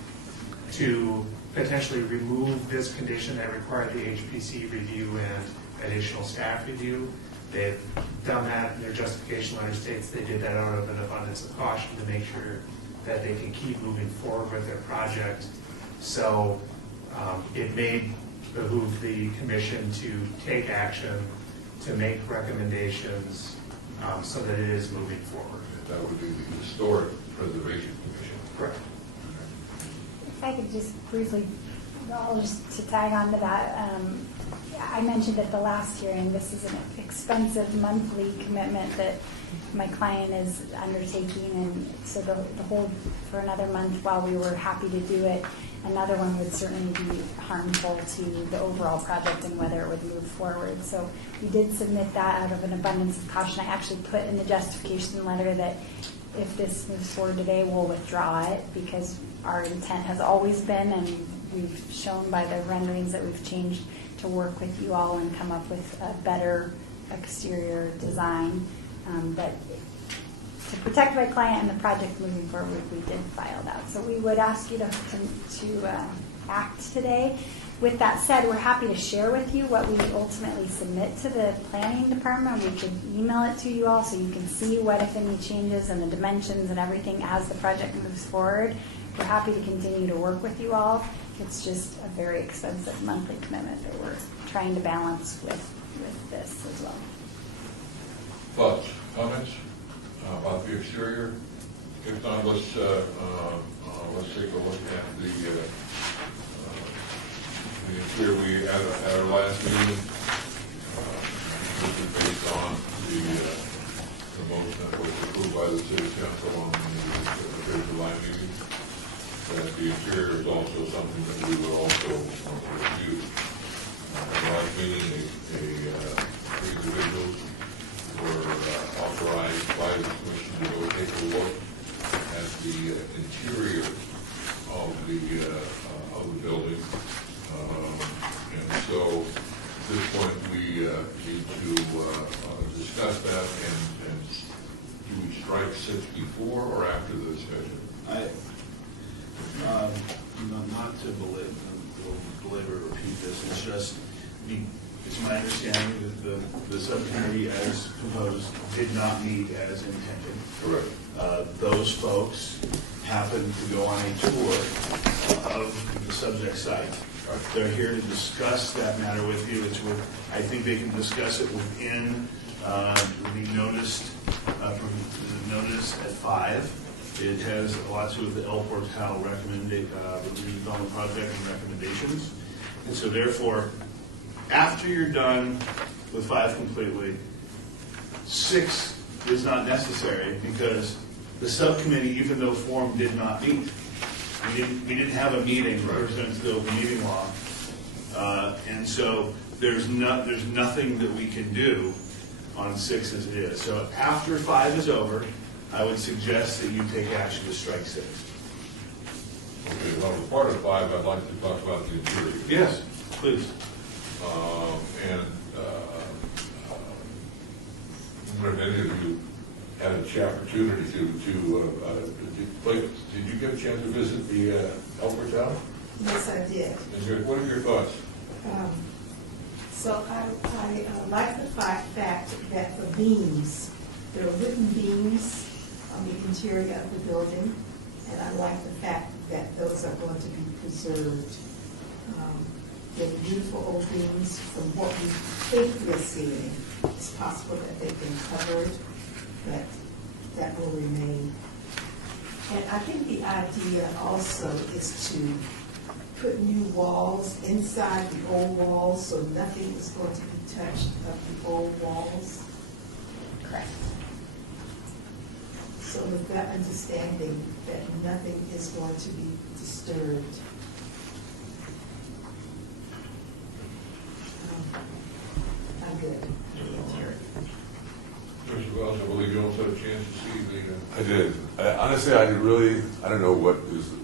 to potentially remove this condition that required the HPC review and additional staff review. They've done that, and their justification letter states they did that out of an abundance of caution to make sure that they can keep moving forward with their project. So it may behoove the commission to take action, to make recommendations so that it is moving forward. That would be the Historic Preservation Commission. Correct. If I could just briefly, just to tag on to that, I mentioned at the last hearing, this is an expensive monthly commitment that my client is undertaking, and so the hold for another month while we were happy to do it, another one would certainly be harmful to the overall project and whether it would move forward. So we did submit that out of an abundance of caution. I actually put in the justification letter that if this moves forward today, we'll withdraw it, because our intent has always been, and we've shown by the renderings that we've changed, to work with you all and come up with a better exterior design. But to protect my client and the project moving forward, we did file that. So we would ask you to act today. With that said, we're happy to share with you what we ultimately submit to the planning department. We could email it to you all so you can see what, if any, changes and the dimensions and everything as the project moves forward. We're happy to continue to work with you all. It's just a very expensive monthly commitment that we're trying to balance with this as well. Thoughts, comments about the exterior? If not, let's take a look at the interior. We at our last meeting, this is based on the motion that was approved by the city council on the July meeting. That the interior is also something that we will also review. At the last meeting, three individuals were authorized by the commission to go take a look at the interior of the building. And so at this point, we need to discuss that, and do we strike 6 before or after the discussion? Not to belabor or repeat this, it's just, it's my understanding that the subcommittee as proposed did not meet as intended. Correct. Those folks happened to go on a tour of the subject site. They're here to discuss that matter with you. I think they can discuss it within the notice at 5. It has a lot to do with the El Portal redevelopment project and recommendations. And so therefore, after you're done with 5 completely, 6 is not necessary because the subcommittee, even though formed, did not meet. We didn't have a meeting pursuant to the open meeting law. And so there's nothing that we can do on 6 as it is. So after 5 is over, I would suggest that you take action to strike 6. Okay, well, as part of 5, I'd like to talk about the interior. Yes, please. And wonder if any of you had an opportunity did you get a chance to visit the Elbert Town? Yes, I did. And what are your thoughts? So I like the fact that the beams, there are wooden beams on the interior of the building, and I like the fact that those are going to be preserved. They're beautiful old beams from what we think we're seeing. It's possible that they've been covered, but that will remain. And I think the idea also is to put new walls inside the old walls, so nothing is going to be touched of the old walls. Correct. So with that understanding that nothing is going to be disturbed. I'm good. Mr. Wells, I believe you also had a chance to see the... I did. Honestly, I don't know what is the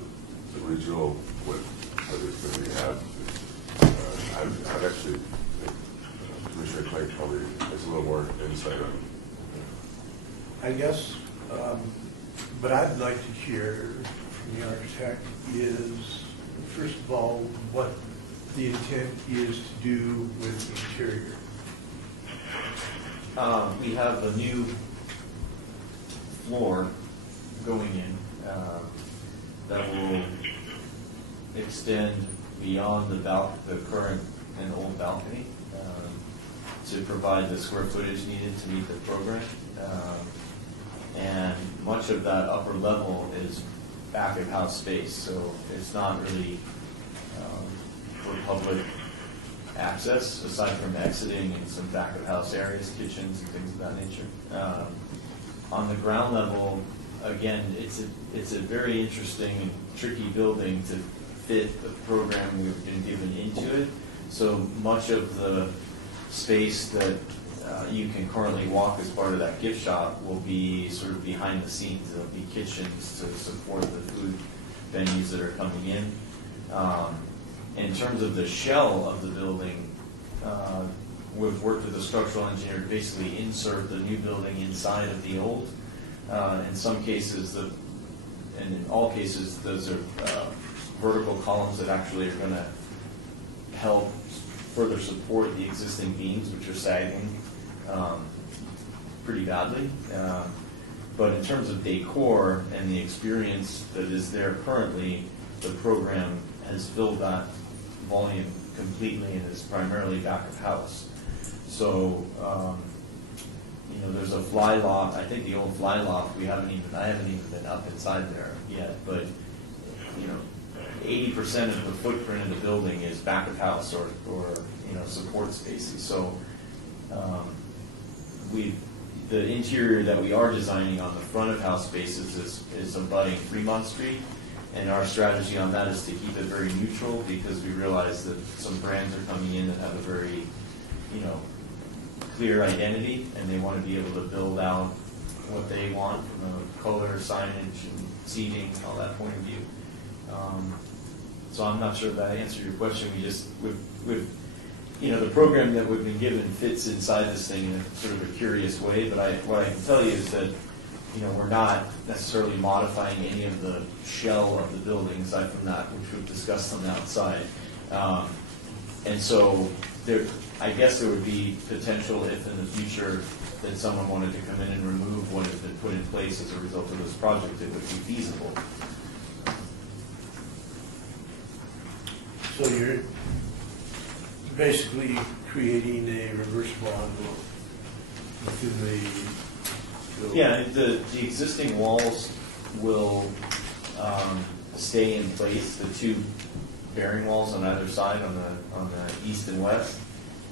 original, what it's going to have. I've actually, Commissioner Clayton probably has a little more insight on it. I guess, what I'd like to hear from the architect is, first of all, what the intent is to do with the interior. We have a new floor going in that will extend beyond the current and old balcony to provide the square footage needed to meet the program. And much of that upper level is back of house space, so it's not really for public access, aside from exiting and some back of house areas, kitchens and things of that nature. On the ground level, again, it's a very interesting and tricky building to fit the program we've been given into it. So much of the space that you can currently walk as part of that gift shop will be sort of behind the scenes. There'll be kitchens to support the food venues that are coming in. In terms of the shell of the building, we've worked with a structural engineer to basically insert the new building inside of the old. In some cases, and in all cases, those are vertical columns that actually are going to help further support the existing beams, which are sagging pretty badly. But in terms of decor and the experience that is there currently, the program has filled that volume completely and is primarily back of house. So, there's a fly loft. I think the old fly loft, I haven't even been up inside there yet, but 80% of the footprint of the building is back of house or support spaces. So the interior that we are designing on the front of house spaces is abutting Fremont Street, and our strategy on that is to keep it very neutral because we realize that some brands are coming in that have a very clear identity, and they want to be able to build out what they want from a color, signage, and seating, all that point of view. So I'm not sure that I answered your question. The program that we've been given fits inside this thing in a sort of a curious way, but what I can tell you is that we're not necessarily modifying any of the shell of the building aside from that, which we've discussed on the outside. And so I guess there would be potential if in the future that someone wanted to come in and remove what has been put in place as a result of this project, it would be feasible. So you're basically creating a reversible envelope within the building. Yeah, the existing walls will stay in place, the two bearing walls on either side on the east and west.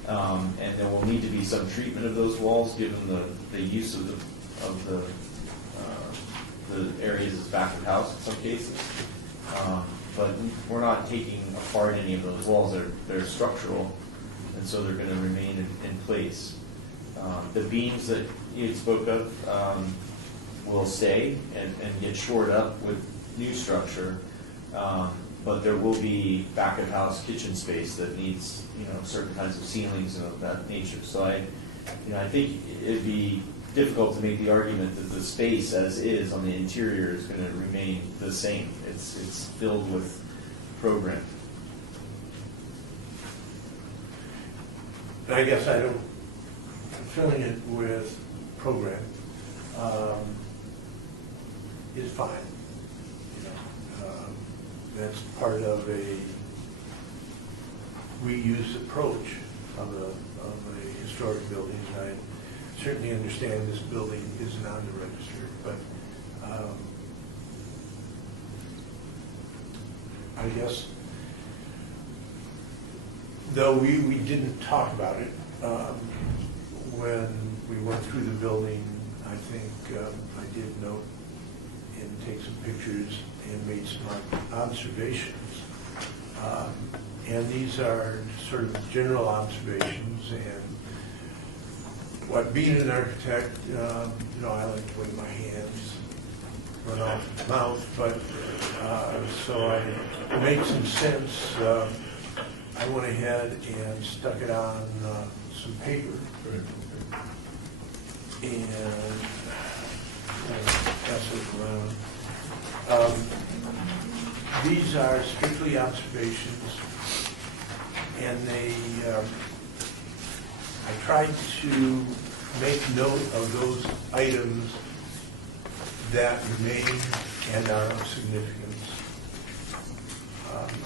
And there will need to be some treatment of those walls, given the use of the areas as back of house in some cases. But we're not taking apart any of those walls. They're structural, and so they're going to remain in place. The beams that you spoke of will stay and get shored up with new structure, but there will be back of house kitchen space that needs certain kinds of ceilings and of that nature. So I think it'd be difficult to make the argument that the space as is on the interior is going to remain the same. It's filled with program. I guess I'm filling it with program is fine. That's part of a reuse approach of a historic building. I certainly understand this building isn't on the register, but I guess, though we didn't talk about it, when we went through the building, I think I did note and take some pictures and made some observations. And these are sort of general observations, and being an architect, I like to wave my hands, run off the mouth, but so to make some sense, I went ahead and stuck it on some paper. And pass it around. These are strictly observations, and I tried to make note of those items that remain and are of significance.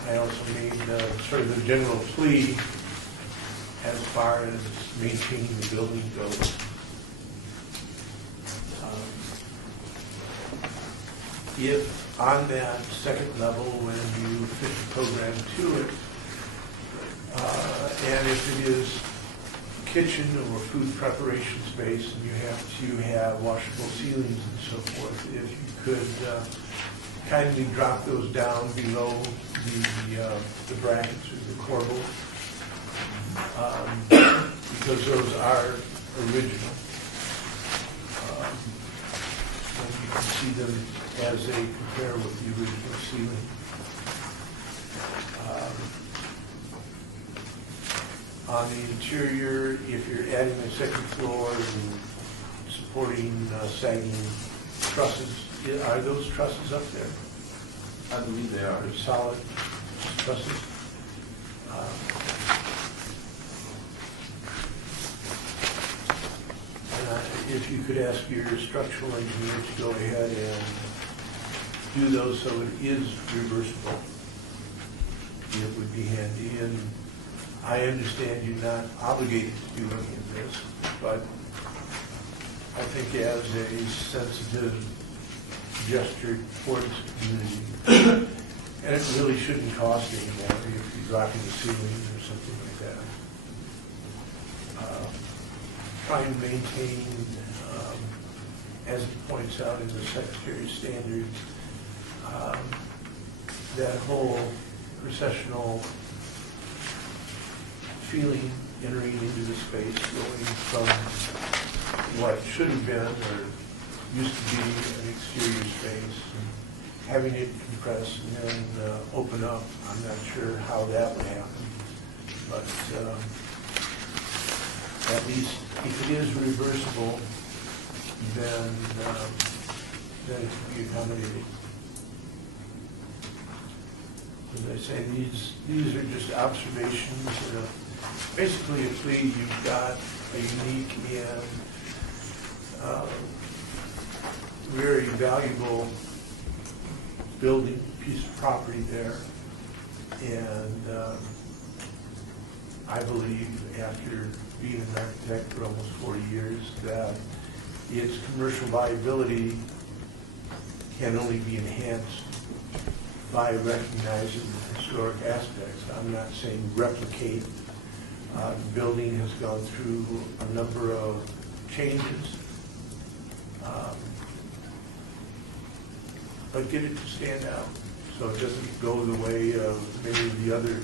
I also made sort of a general plea as far as maintaining the building goes. If on that second level, when you fit the program to it, and if it is kitchen or food preparation space, and you have to have washable ceilings and so forth, if you could kindly drop those down below the brackets or the corbel, because those are original. And you can see them as they compare with the original ceiling. On the interior, if you're adding a second floor and supporting sagging trusses, are those trusses up there? I believe they are. They're solid trusses? If you could ask your structural engineer to go ahead and do those so it is reversible, it would be handy. And I understand you're not obligated to do any of this, but I think as a sensitive gesture towards the community, and it really shouldn't cost any more if you're dropping the ceiling or something like that. Trying to maintain, as it points out in the Secretary's standards, that whole processional feeling entering into the space, going from what should have been or used to be an exterior space, and having it compress and then open up. I'm not sure how that would happen, but at least if it is reversible, then it can be accommodated. As I say, these are just observations. Basically, a plea. You've got a unique and very valuable building, piece of property there, and I believe after being an architect for almost 40 years that its commercial viability can only be enhanced by recognizing the historic aspects. I'm not saying replicate The building has gone through a number of changes. But get it to stand out, so it doesn't go the way of many of the other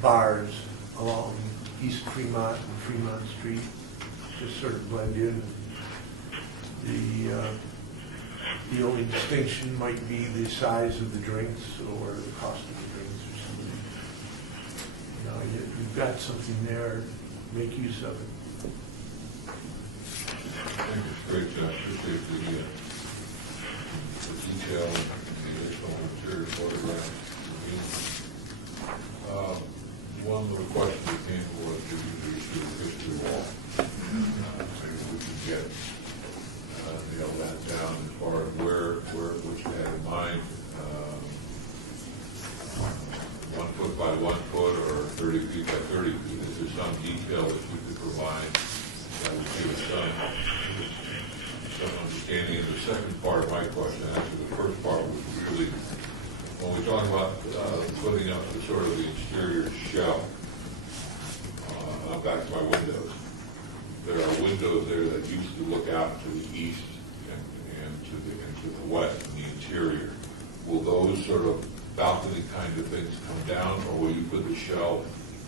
bars along East Fremont and Fremont Street, just sort of blend in. The only distinction might be the size of the drinks or the cost of the drinks or something. You know, you've got something there, make use of it. I think it's great, Josh, appreciate the detail and the additional material photographs. One of the questions that came was the history wall. Maybe we could get nail that down as far as what you had in mind. 1 foot by 1 foot or 30 feet by 30 feet. Is there some detail that you could provide that would give us some understanding? And the second part of my question, actually the first part was really, when we talk about putting up the sort of the exterior shell, back to my windows, there are windows there that used to look out to the east and to the west in the interior. Will those sort of balcony kind of things come down, or will you put the shell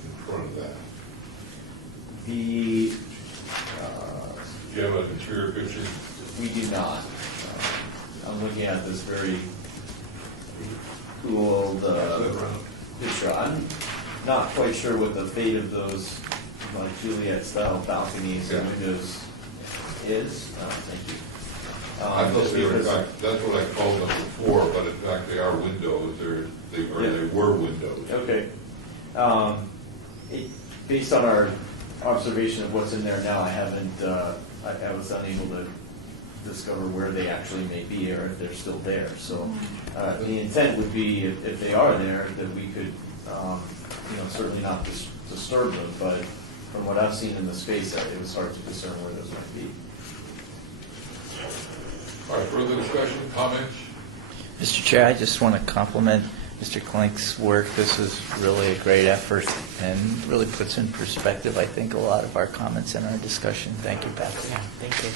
in front of that? Do you have an interior picture? We do not. I'm looking at this very cool picture. I'm not quite sure what the fate of those like Juliet-style balconies and windows is. Thank you. I thought they were, in fact, that's what I called them before, but in fact they are windows. They were windows. Okay. Based on our observation of what's in there now, I was unable to discover where they actually may be or if they're still there. So the intent would be if they are there, that we could, certainly not disturb them, but from what I've seen in the space, it was hard to discern where those might be. All right, further discussion, comments? Mr. Chair, I just want to compliment Mr. Klink's work. This is really a great effort and really puts in perspective, I think, a lot of our comments in our discussion. Thank you, Beth. Yeah, thank you.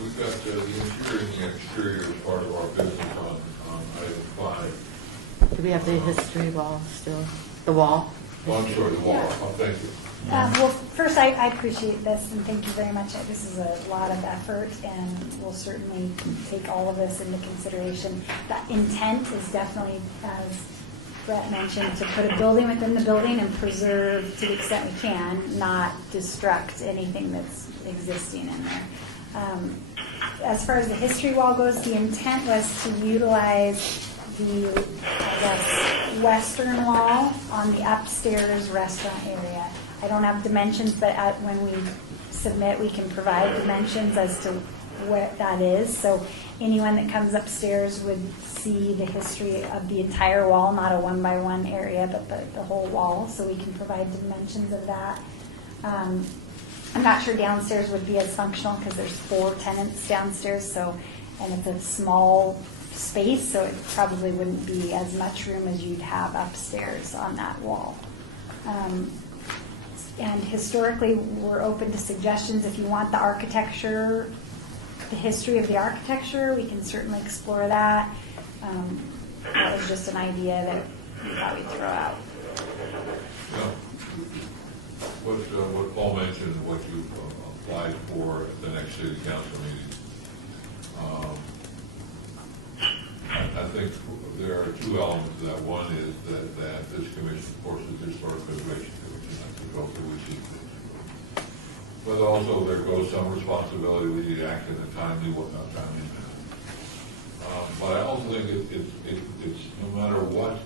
We've got the interior and the exterior as part of our business on item 5. Do we have the history wall still? The wall? Well, I'm sorry, the wall. Oh, thank you. Well, first, I appreciate this, and thank you very much. This is a lot of effort, and we'll certainly take all of this into consideration. The intent is definitely, as Brett mentioned, to put a building within the building and preserve, to the extent we can, not destruct anything that's existing in there. As far as the history wall goes, the intent was to utilize the, western wall on the upstairs restaurant area. I don't have dimensions, but when we submit, we can provide dimensions as to what that is. So anyone that comes upstairs would see the history of the entire wall, not a 1-by-1 area, but the whole wall. So we can provide dimensions of that. I'm not sure downstairs would be as functional because there's 4 tenants downstairs, and it's a small space, so it probably wouldn't be as much room as you'd have upstairs on that wall. And historically, we're open to suggestions. If you want the architecture, the history of the architecture, we can certainly explore that. That was just an idea that we thought we'd throw out. Yeah. What Paul mentioned, what you applied for at the next city council meeting. I think there are 2 elements to that. One is that this commission, of course, is the Historic Preservation Commission. That's the goal that we seek to. But also there goes some responsibility. We need to act in a timely manner. But I also think it's no matter what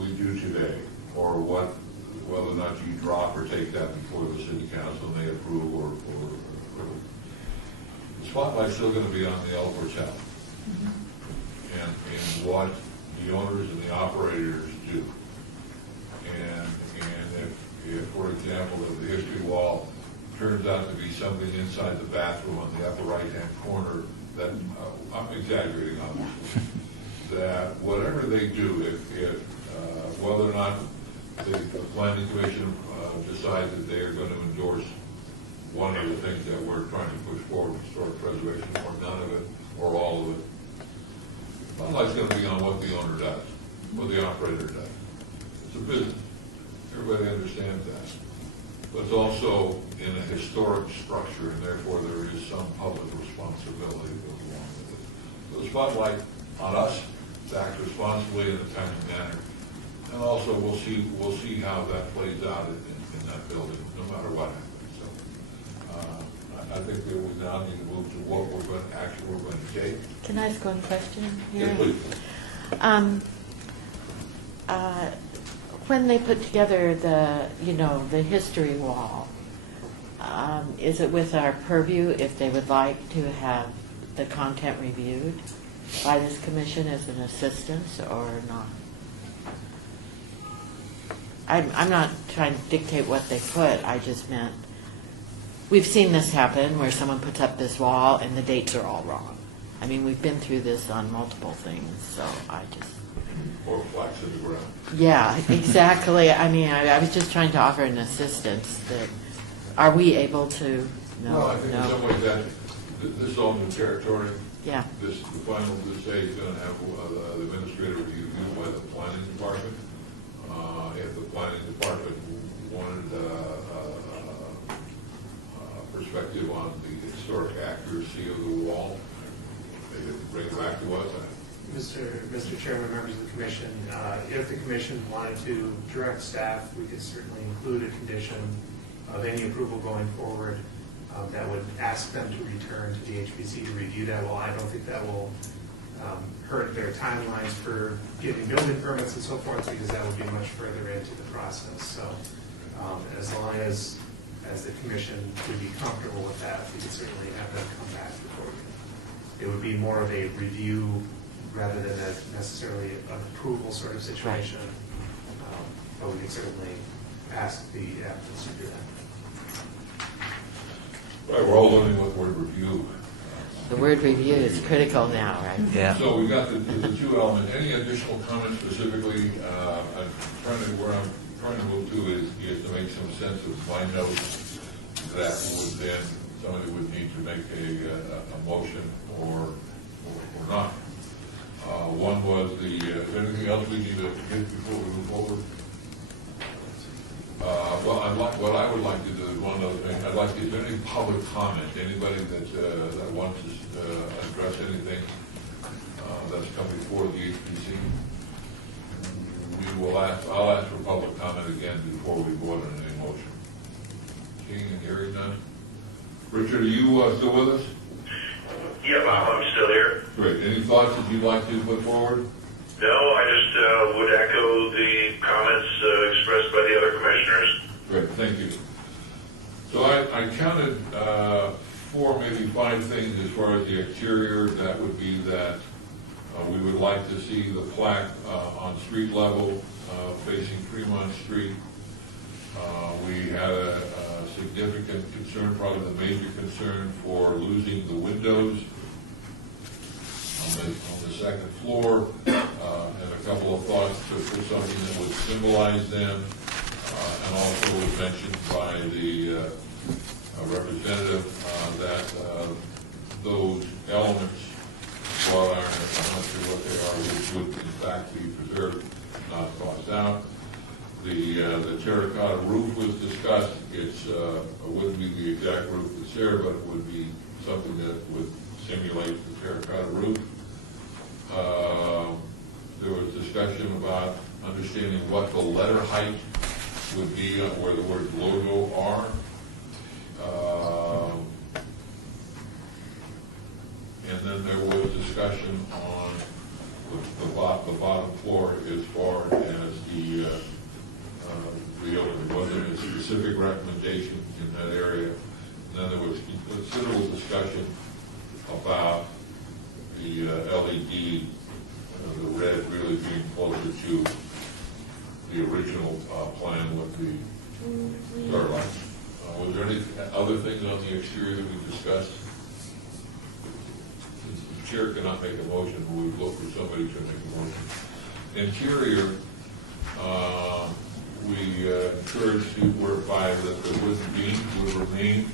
we do today or whether or not you drop or take that before the city council and they approve or the spotlight's still going to be on the El Portal. And what the owners and the operators do. And if, for example, if the history wall turns out to be something inside the bathroom on the upper right-hand corner, that I'm exaggerating on this, that whatever they do, if whether or not the planning commission decides that they are going to endorse one of the things that we're trying to push forward, historic preservation, or none of it, or all of it. Spotlight's going to be on what the owner does, what the operator does. It's a business. Everybody understands that. But it's also in a historic structure, and therefore there is some public responsibility that goes along with it. So the spotlight on us to act responsibly in a timely manner. And also, we'll see how that plays out in that building, no matter what happens. So, I think that we now need to move to what we're going to take. Can I ask one question here? Yes, please. When they put together the history wall, is it with our purview if they would like to have the content reviewed by this commission as an assistance or not? I'm not trying to dictate what they put. I just meant, we've seen this happen where someone puts up this wall and the dates are all wrong. I mean, we've been through this on multiple things, so I just... Or flags in the ground. Yeah, exactly. I mean, I was just trying to offer an assistance that, are we able to? No, Well, I think in some no. ways that this is all new territory. Yeah. The final say is going to have the administrator review by the planning department. If the planning department wanted perspective on the historic accuracy of the wall, they could bring it back to us. Mr. Chairman, members of the commission, if the commission wanted to direct staff, we could certainly include a condition of any approval going forward that would ask them to return to the HPC to review that. Well, I don't think that will hurt their timelines for getting building permits and so forth, because that would be much further into the process. So as long as the commission would be comfortable with that, we could certainly have them come back before you. It would be more of a review rather than necessarily an approval sort of situation. But we could certainly ask the applicants to do that. Right, we're all learning what the word review. The word review is critical now, right? Yeah. So we've got the two elements. Any additional comments specifically? Where I'm trying to move to is to make some sense of my notes that would then, somebody would need to make a motion or not. One was is there anything else we need to hit before we move forward? What I would like to do is one other thing. I'd like, is there any public comment? Anybody that wants to address anything that's coming before the HPC? I'll ask for public comment again before we vote on any motion. Seeing and hearing none. Richard, are you still with us? Yeah, Bob, I'm still here. Great. Any thoughts that you'd like to put forward? No, I just would echo the comments expressed by the other commissioners. Great, thank you. So I counted 4, maybe 5 things as far as the exterior. That would be that we would like to see the plaque on street level facing Fremont Street. We had a significant concern, probably the major concern, for losing the windows on the second floor, and a couple of thoughts to put something that would symbolize them, and also was mentioned by the representative that those elements, wrought iron, I'm not sure what they are, which would in fact be preserved, not tossed out. The terracotta roof was discussed. It wouldn't be the exact roof that's there, but it would be something that would simulate the terracotta roof. There was discussion about understanding what the letter height would be on where the word logo are. And then there was discussion on the bottom floor as far as the there wasn't a specific recommendation in that area. And then there was considerable discussion about the LED, the red really being closer to the original plan with the starlight. Was there any other things on the exterior that we discussed? The chair cannot make a motion, but we would look for somebody to make a motion. Interior, we encouraged to whereby that the wooden beams would remain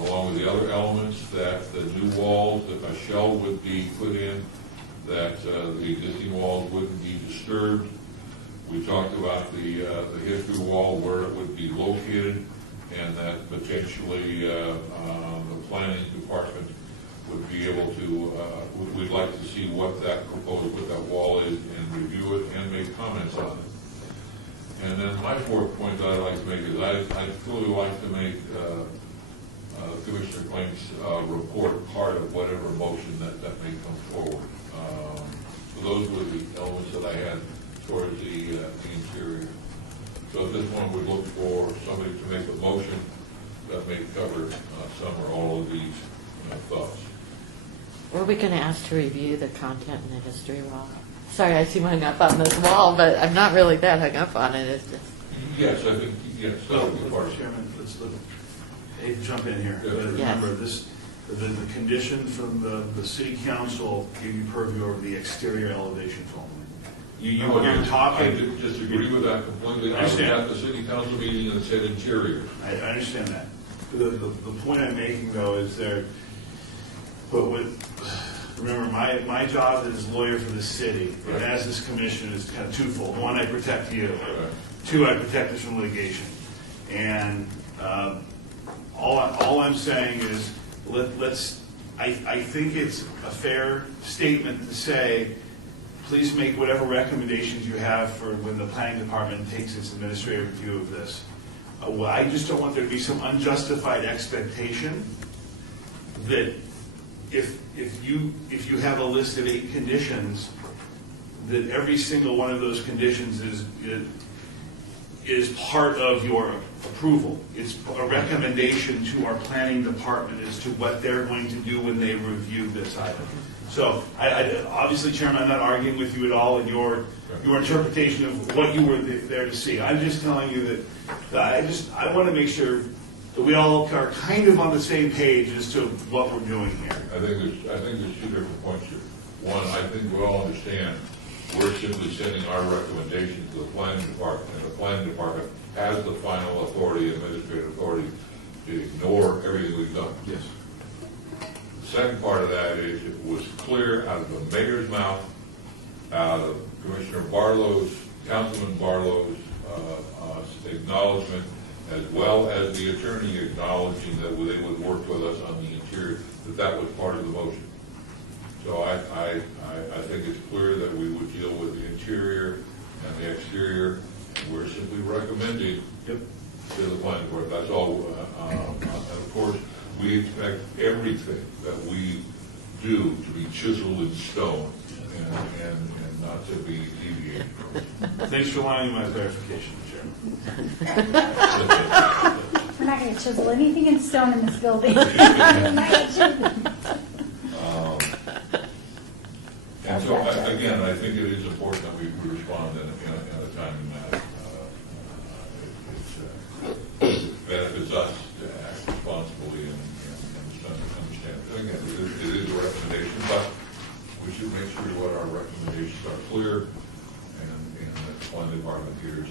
along with the other elements, that the new walls, that a shell would be put in, that the existing walls wouldn't be disturbed. We talked about the history wall, where it would be located, and that potentially the planning department would be able to, we'd like to see what that wall is and review it and make comments on it. And then my fourth point that I'd like to make is I'd really like to make Commissioner Clank's report part of whatever motion that may come forward. So those were the elements that I had towards the interior. So at this point, we'd look for somebody to make a motion that may cover some or all of these thoughts. Were we going to ask to review the content in the history wall? Sorry, I seem hung up on this wall, but I'm not really that hung up on it. It's just... Yes, I think, yes. Chairman, let's look. Hey, jump in here. Yes. Remember, the condition from the city council gave you purview over the exterior elevations only. You're talking. I disagree with that completely. I was at the city council meeting and it said interior. I understand that. The point I'm making, though, is there. But remember, my job as lawyer for the city, and as this commission, is kind of twofold. One, I protect you. Two, I protect us from litigation. And all I'm saying is, I think it's a fair statement to say, please make whatever recommendations you have for when the planning department takes its administrative review of this. Well, I just don't want there to be some unjustified expectation that if you have a list of 8 conditions, that every single one of those conditions is part of your approval. It's a recommendation to our planning department as to what they're going to do when they review this item. So, obviously, Chairman, I'm not arguing with you at all in your interpretation of what you were there to see. I'm just telling you that I want to make sure that we all are kind of on the same page as to what we're doing here. I think there's 2 different points here. One, I think we all understand we're simply sending our recommendation to the planning department, and the planning department has the final authority, administrative authority, to ignore everything we've done. Yes. The second part of that is it was clear out of the mayor's mouth, out of Commissioner Barlow's, Councilman Barlow's acknowledgement, as well as the attorney acknowledging that they would work with us on the interior, that was part of the motion. So I think it's clear that we would deal with the interior and the exterior. We're simply recommending to the planning board. That's all. And of course, we expect everything that we do to be chiseled in stone and not to be deviated from. Thanks for allowing my clarification, Chairman. We're not going to chisel anything in stone in this building. And so, again, I think it is important that we respond in a timely manner. It benefits us to act responsibly and understand. Again, it is a recommendation, but we should make sure what our recommendations are clear and that the planning department hears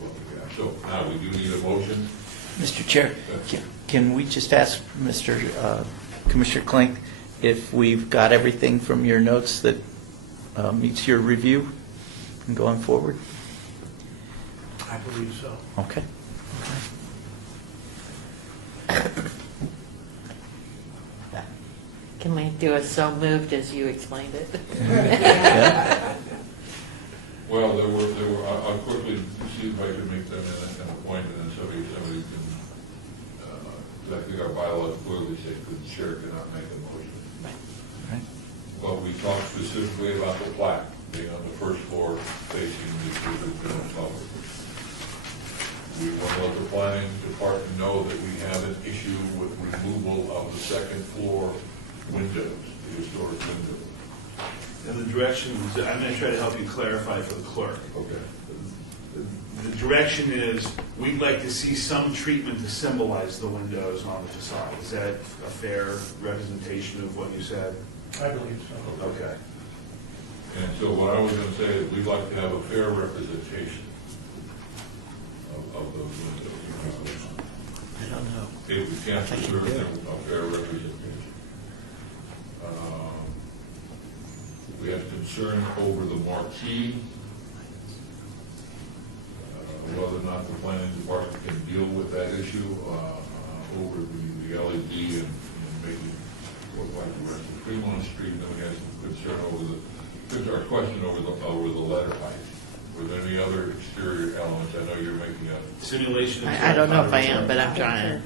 what we have. So now we do need a motion. Mr. Chair, can we just ask Mr. Commissioner Klink if we've got everything from your notes that meets your review and going forward? I believe so. Okay. Can we do a so moved as you explained it? Yeah. Well, there were. I'll quickly see if I can make them in a point, and then somebody can. I think our bylaws clearly say the chair cannot make a motion. Right. But we talked specifically about the plaque being on the first floor facing the public. We want to let the planning department know that we have an issue with removal of the second floor windows, the historic windows. And the direction, I'm going to try to help you clarify for the clerk. Okay. The direction is, we'd like to see some treatment to symbolize the windows on the facade. Is that a fair representation of what you said? I believe so. Okay. And so what I was going to say is we'd like to have a fair representation. I don't know. If we can't I can serve do it. them a fair representation. We have concern over the marquee, whether or not the planning department can deal with that issue over the LED and making look like the rest of Fremont Street. And then we have some concern over our question over the letter height. Were there any other exterior elements? I know you're making a Simulation. Of I don't know if I am, but I'm trying.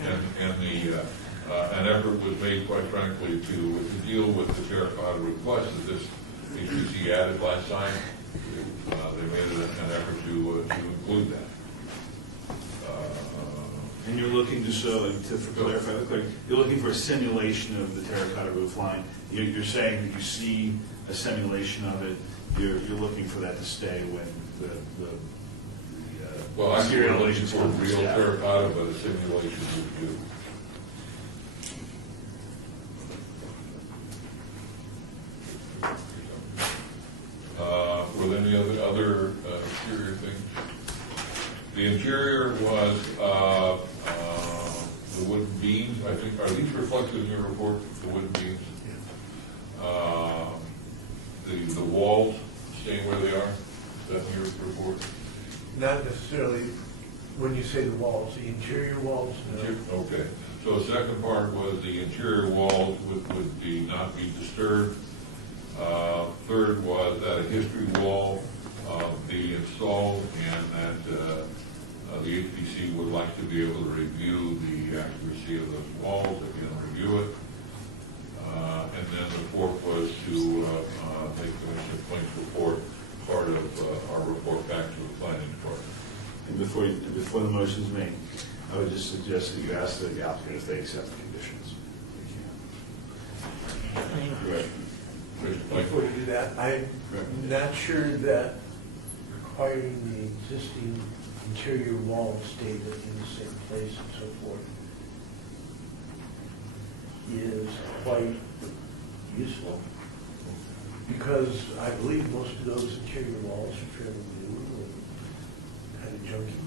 an effort was made, quite frankly, to deal with the terracotta request that this HPC added last time. They made an effort to include that. And you're looking to clarify, you're looking for a simulation of the terracotta roof line. You're saying that you see a simulation of it. You're looking for that to stay when Well, actually, we're looking elevations for come from real staff. terracotta, but a simulation would do. Were there any other exterior things? The interior was the wooden beams. I think, are these reflected in your report, the wooden beams? The walls staying where they are? Is that in your report? Not necessarily, when you say the walls, the interior walls, no. Okay, so the second part was the interior walls would not be disturbed. Third was that a history wall be installed, and that the HPC would like to be able to review the accuracy of those walls, if you can review it. And then the fourth was to make the complaints report part of our report back to the planning department. And before the motion's made, I would just suggest that you ask the applicant if they accept the conditions. Right. Before you do that, I'm not sure that requiring the existing interior walls stay in the same place and so forth is quite useful, because I believe most of those interior walls are fairly new and kind of junky.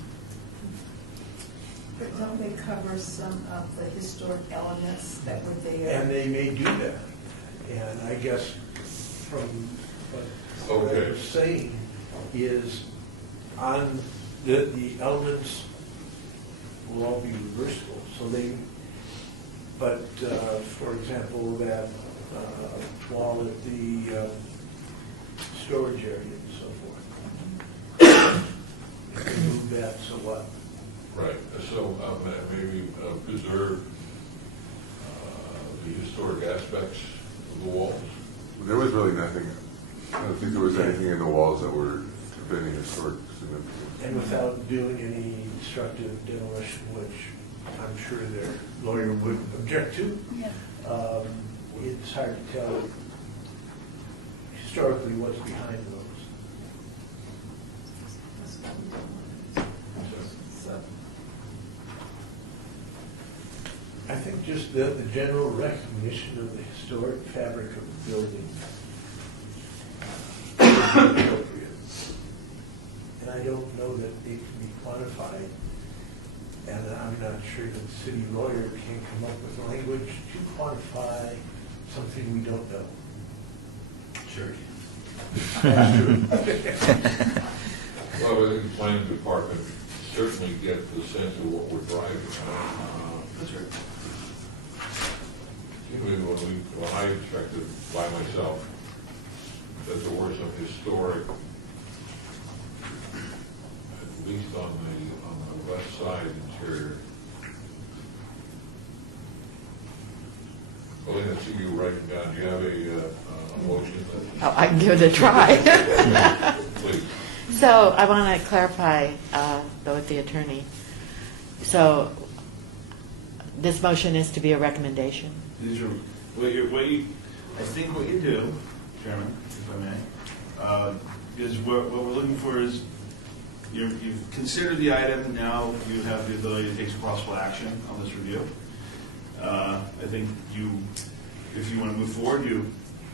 But don't they cover some of the historic elements that were there? And they may do that. And I guess from what I was saying is on the elements will all be reversible. So but for example, that wall at the storage area and so forth. Move that, so what? Right, so maybe preserve the historic aspects of the walls. There was really nothing, I don't think there was anything in the walls that were of any historic significance. And without doing any destructive demolition, which I'm sure their lawyer would object to. Yeah. It's hard to tell historically what's behind those. So, I think just the general recognition of the historic fabric of the building is appropriate. And I don't know that it can be quantified. And I'm not sure that the city lawyer can come up with language to quantify something we don't know. Sure. That's true. Well, I think the planning department certainly get the sense of what we're driving. That's right. When I inspected by myself, that there were some historic, at least on the west side interior. Well, I see you writing down. Do you have a motion? Oh, I can give it a try. Please. So I want to clarify, though, with the attorney. So this motion is to be a recommendation? These are, I think what you do, Chairman, if I may, is what we're looking for is you've considered the item, and now you have the ability to take some possible action on this review. I think if you want to move forward, you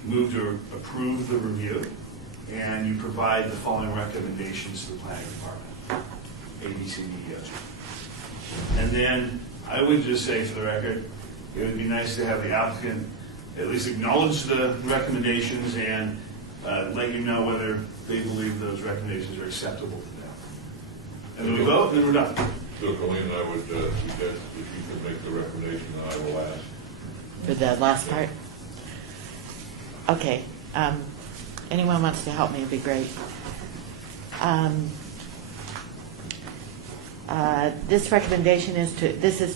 move to approve the review, and you provide the following recommendations to the planning department. A, B, C, D, E, F. And then I would just say for the record, it would be nice to have the applicant at least acknowledge the recommendations and let you know whether they believe those recommendations are acceptable to them. And then we vote, and then we're done. So Colleen, I would suggest if you could make the recommendation, I will ask. For the last part? Okay. Anyone wants to help me, it'd be great. This recommendation is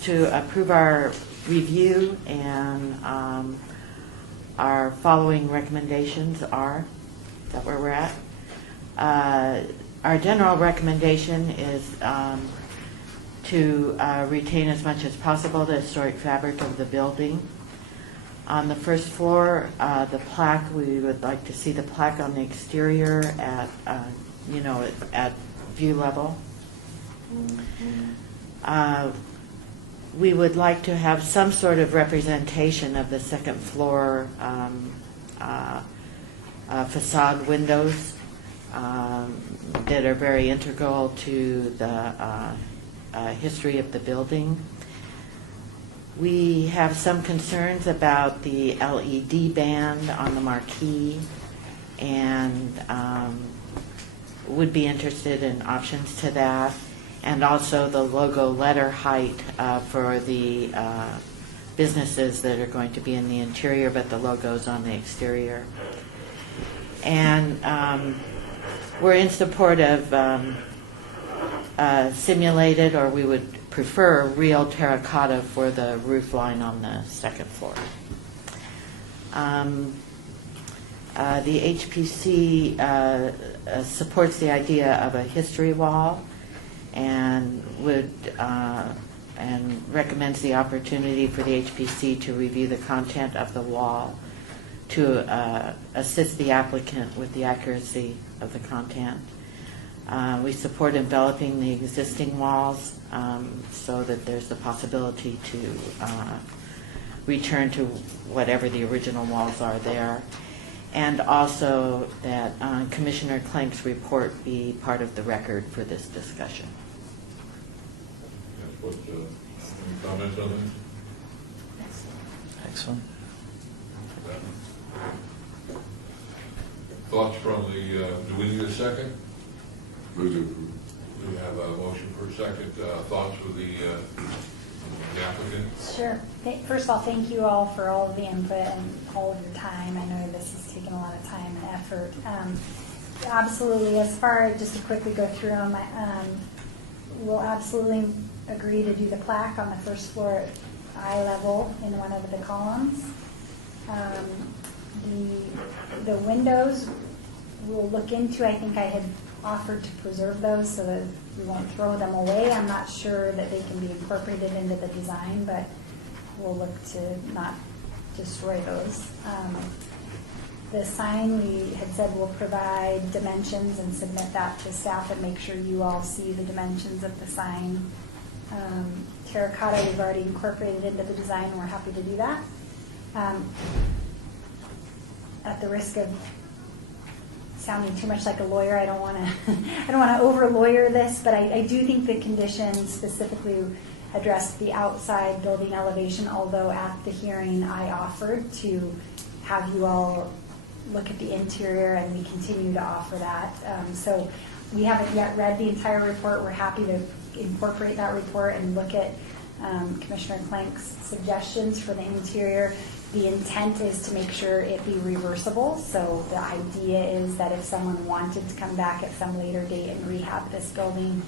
to approve our review, and our following recommendations are, is that where we're at? Our general recommendation is to retain as much as possible the historic fabric of the building. On the first floor, the plaque, we would like to see the plaque on the exterior at, at view level. We would like to have some sort of representation of the second floor facade windows that are very integral to the history of the building. We have some concerns about the LED band on the marquee, and would be interested in options to that, and also the logo letter height for the businesses that are going to be in the interior, but the logo's on the exterior. And we're in support of simulated, or we would prefer real terracotta for the roof line on the second floor. The HPC supports the idea of a history wall, and would and recommends the opportunity for the HPC to review the content of the wall to assist the applicant with the accuracy of the content. We support enveloping the existing walls so that there's the possibility to return to whatever the original walls are there. And also that Commissioner Clank's report be part of the record for this discussion. Any comments on this? Excellent. Thoughts from the, do we need a second? Move to approve. We have a motion for a second. Thoughts with the applicant? Sure. First of all, thank you all for all of the input and all of your time. I know this has taken a lot of time and effort. Absolutely, as far as, just to quickly go through them, we'll absolutely agree to do the plaque on the first floor at eye level in one of the columns. The windows we'll look into. I think I had offered to preserve those so that we won't throw them away. I'm not sure that they can be incorporated into the design, but we'll look to not destroy those. The sign, we had said we'll provide dimensions and submit that to staff and make sure you all see the dimensions of the sign. Terracotta we've already incorporated into the design, and we're happy to do that. At the risk of sounding too much like a lawyer, I don't want to over lawyer this, but I do think the conditions specifically addressed the outside building elevation, although at the hearing I offered to have you all look at the interior, and we continue to offer that. So we haven't yet read the entire report. We're happy to incorporate that report and look at Commissioner Clank's suggestions for the interior. The intent is to make sure it be reversible. So the idea is that if someone wanted to come back at some later date and rehab this building,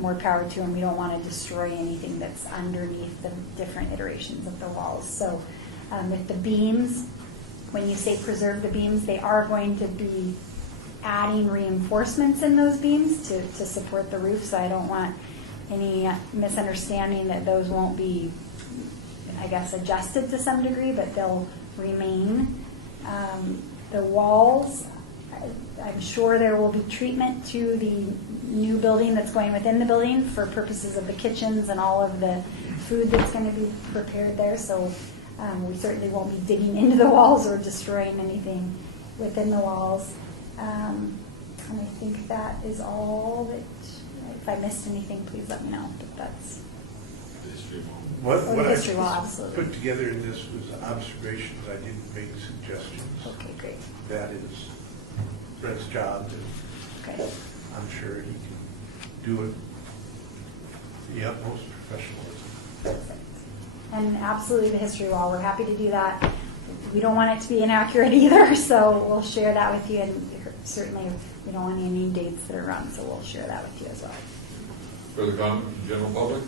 more power to them. We don't want to destroy anything that's underneath the different iterations of the walls. So with the beams, when you say preserve the beams, they are going to be adding reinforcements in those beams to support the roof. So I don't want any misunderstanding that those won't be, I guess, adjusted to some degree, but they'll remain. The walls, I'm sure there will be treatment to the new building that's going within the building for purposes of the kitchens and all of the food that's going to be prepared there. So we certainly won't be digging into the walls or destroying anything within the walls. And I think that is all that I if I missed anything, please let me know. But that's What Or the I history wall, absolutely. put together in this was observations. I didn't make suggestions. okay, great. That is Brett's job, and Okay. I'm sure he can do it with the utmost professionalism. Perfect. And absolutely the history wall, we're happy to do that. We don't want it to be inaccurate either, so we'll share that with you, and certainly we don't want any dates that are wrong, so we'll share that with you as well. Further comment from the general public?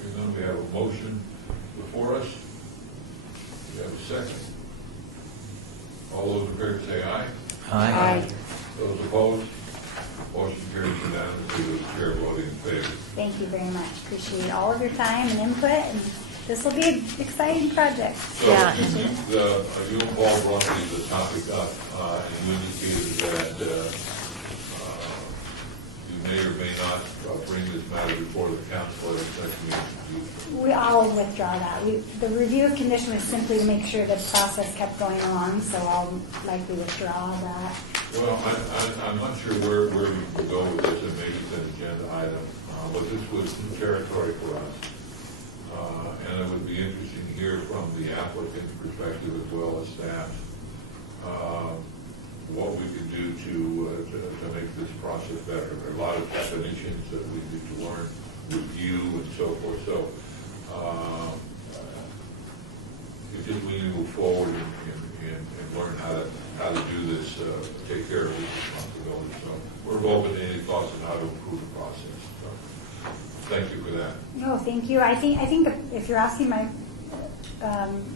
Hearing none, we have a motion before us. We have a second. All those in favor say aye. Aye. Those opposed? Motion carries unanimously with the chair voting in favor. Thank you very much. Appreciate all of your time and input, and this will be an exciting project. So, Yeah. you and Paul brought the topic up, and you indicated that you may or may not bring this matter before the council at the next meeting. We all withdraw that. The review of condition was simply to make sure the process kept going along, so I'll likely withdraw that. Well, I'm not sure where we can go with this, and maybe it's an agenda item, but this was new territory for us. And it would be interesting to hear from the applicant's perspective as well as staff, what we can do to make this process better. There are a lot of definitions that we need to learn, review and so forth. So, if we need to move forward and learn how to do this, take care of this responsibility. So we're open to any thoughts on how to improve the process. So thank you for that. No, thank you. I think if you're asking my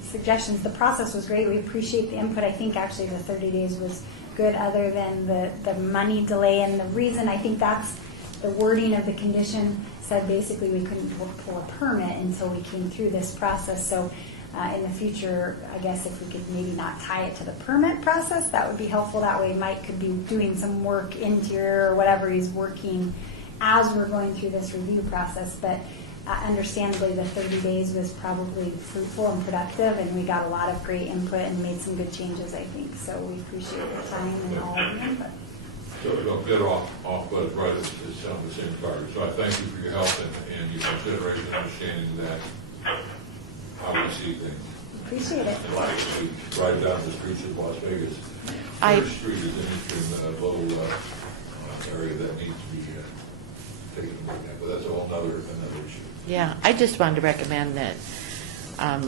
suggestions, the process was great. We appreciate the input. I think actually the 30 days was good, other than the money delay. And the reason I think that's the wording of the condition said basically we couldn't pull a permit until we came through this process. So in the future, I guess if we could maybe not tie it to the permit process, that would be helpful. That way Mike could be doing some work interior or whatever he's working as we're going through this review process. But understandably, the 30 days was probably fruitful and productive, and we got a lot of great input and made some good changes, I think. So we appreciate the time and all of the input. So a bit off, but right, it's on the same target. So I thank you for your help and your consideration and understanding that how we see things. Appreciate it. Right down the streets of Las Vegas. Church Street is an interesting little area that needs to be taken a look at, but that's a whole another issue. Yeah, I just wanted to recommend that,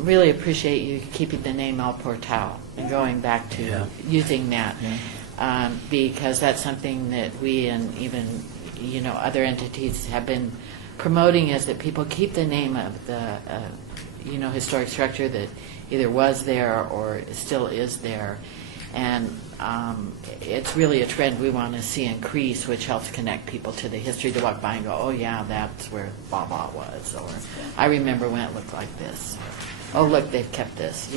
really appreciate you keeping the name El Portal and going back to using that. Because that's something that we and even, other entities have been promoting, is that people keep the name of the, historic structure that either was there or still is there. And it's really a trend we want to see increase, which helps connect people to the history, to walk by and go, oh yeah, that's where blah blah was, or I remember when it looked like this. Oh look, they've kept this,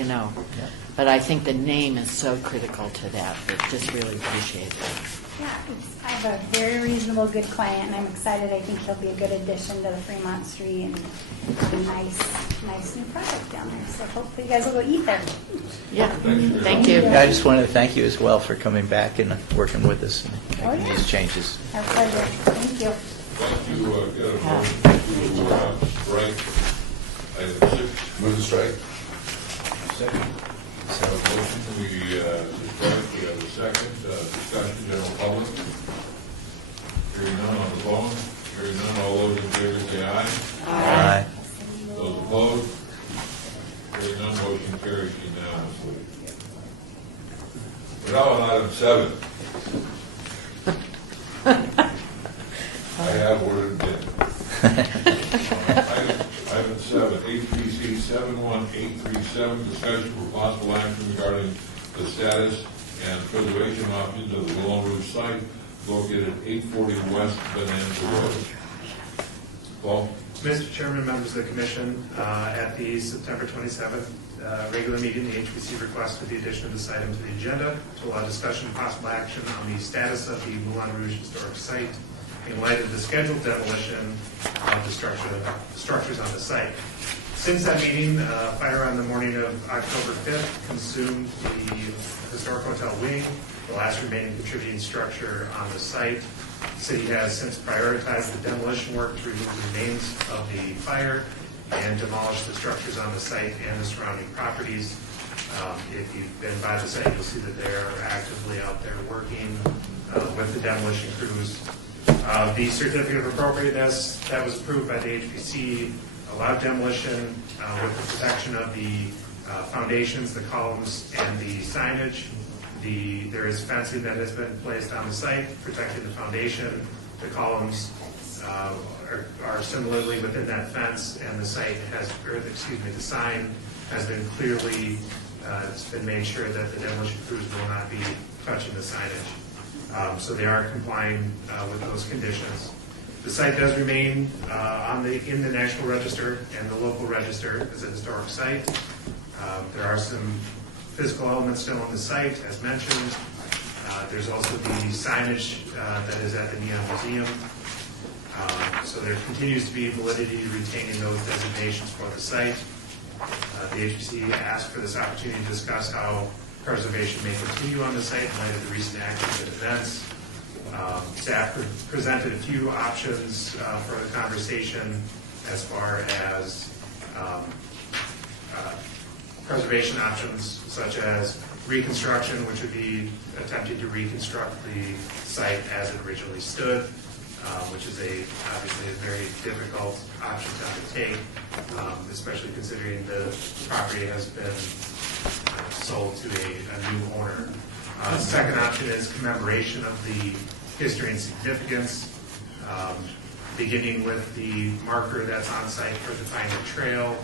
But I think the name is so critical to that. Just really appreciate that. Yeah, I have a very reasonable, good client, and I'm excited. I think he'll be a good addition to the Fremont Street and have a nice new project down there. So hopefully you guys will go eat there. Yeah, thank you. Yeah, I just wanted to thank you as well for coming back and working with us and making these changes. Our pleasure. Thank you. Thank you. Get a motion to strike item 6. Move the strike. Second. We have a motion. We have a second. Discussion, general public. Hearing none on the phone. Hearing none. All those in favor say aye. Aye. Those opposed? Hearing none. Motion carries unanimously. We're now on item 7. I have ordered it. Item 7, HPC 71837, discussion for possible action regarding the status and preservation options of the Moulin Rouge site located at 840 West Bonanza Road. Paul? Mr. Chairman, members of the commission, at the September 27th regular meeting, the HPC requested the addition of this item to the agenda to allow discussion and possible action on the status of the Moulin Rouge historic site in light of the scheduled demolition of the structures on the site. Since that meeting, fire on the morning of October 5th consumed the historic hotel wing, the last remaining contributing structure on the site. The city has since prioritized the demolition work to remove the remains of the fire and demolish the structures on the site and the surrounding properties. If you've been by the site, you'll see that they're actively out there working with the demolition crews. The certificate of appropriateness that was approved by the HPC allowed demolition with the protection of the foundations, the columns, and the signage. There is fencing that has been placed on the site protecting the foundation. The columns are similarly within that fence, and the site has, the sign has been clearly, it's been made sure that the demolition crews will not be touching the signage. So they are complying with those conditions. The site does remain in the National Register and the local register as a historic site. There are some physical elements still on the site, as mentioned. There's also the signage that is at the Neon Museum. So there continues to be validity retaining those designations for the site. The HPC asked for this opportunity to discuss how preservation may continue on the site in light of the recent actions and events. Staff presented a few options for the conversation as far as preservation options such as reconstruction, which would be attempting to reconstruct the site as it originally stood, which is obviously a very difficult option to undertake, especially considering the property has been sold to a new owner. Second option is commemoration of the history and significance, beginning with the marker that's on site for the Pioneer Trail,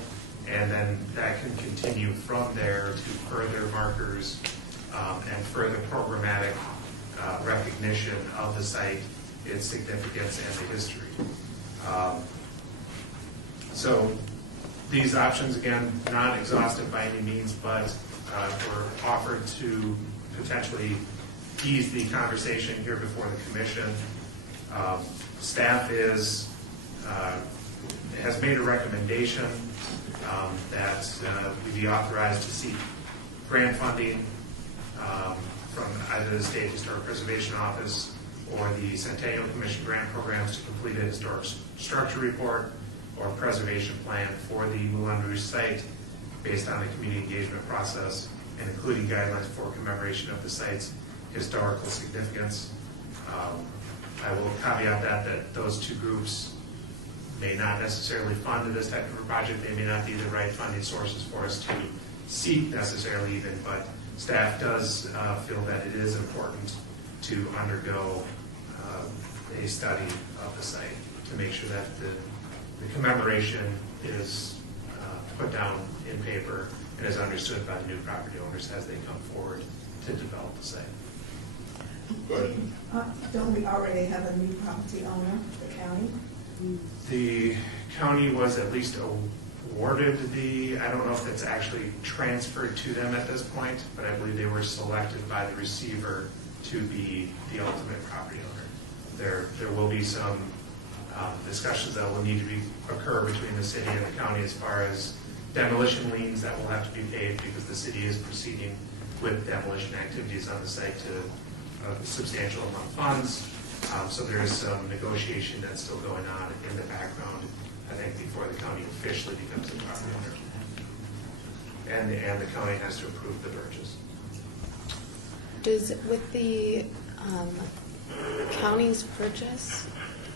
and then that can continue from there to further markers and further programmatic recognition of the site, its significance, and the history. So these options, again, not exhaustive by any means, but were offered to potentially ease the conversation here before the commission. Staff has made a recommendation that we be authorized to seek grant funding from either the State Historic Preservation Office or the Centennial Commission grant programs to complete a historic structure report or preservation plan for the Moulin Rouge site based on the community engagement process and including guidelines for commemoration of the site's historical significance. I will caveat that those two groups may not necessarily fund this type of a project. They may not be the right funding sources for us to seek necessarily even, but staff does feel that it is important to undergo a study of the site to make sure that the commemoration is put down in paper and is understood by the new property owners as they come forward to develop the site. Don't we already have a new property owner, the county? The county was at least awarded I don't know if it's actually transferred to them at this point, but I believe they were selected by the receiver to be the ultimate property owner. There will be some discussions that will need to occur between the city and the county as far as demolition liens that will have to be paid because the city is proceeding with demolition activities on the site to a substantial amount of funds. So there is some negotiation that's still going on in the background, I think, before the county officially becomes the property owner. And the county has to approve the purchase. With the county's purchase,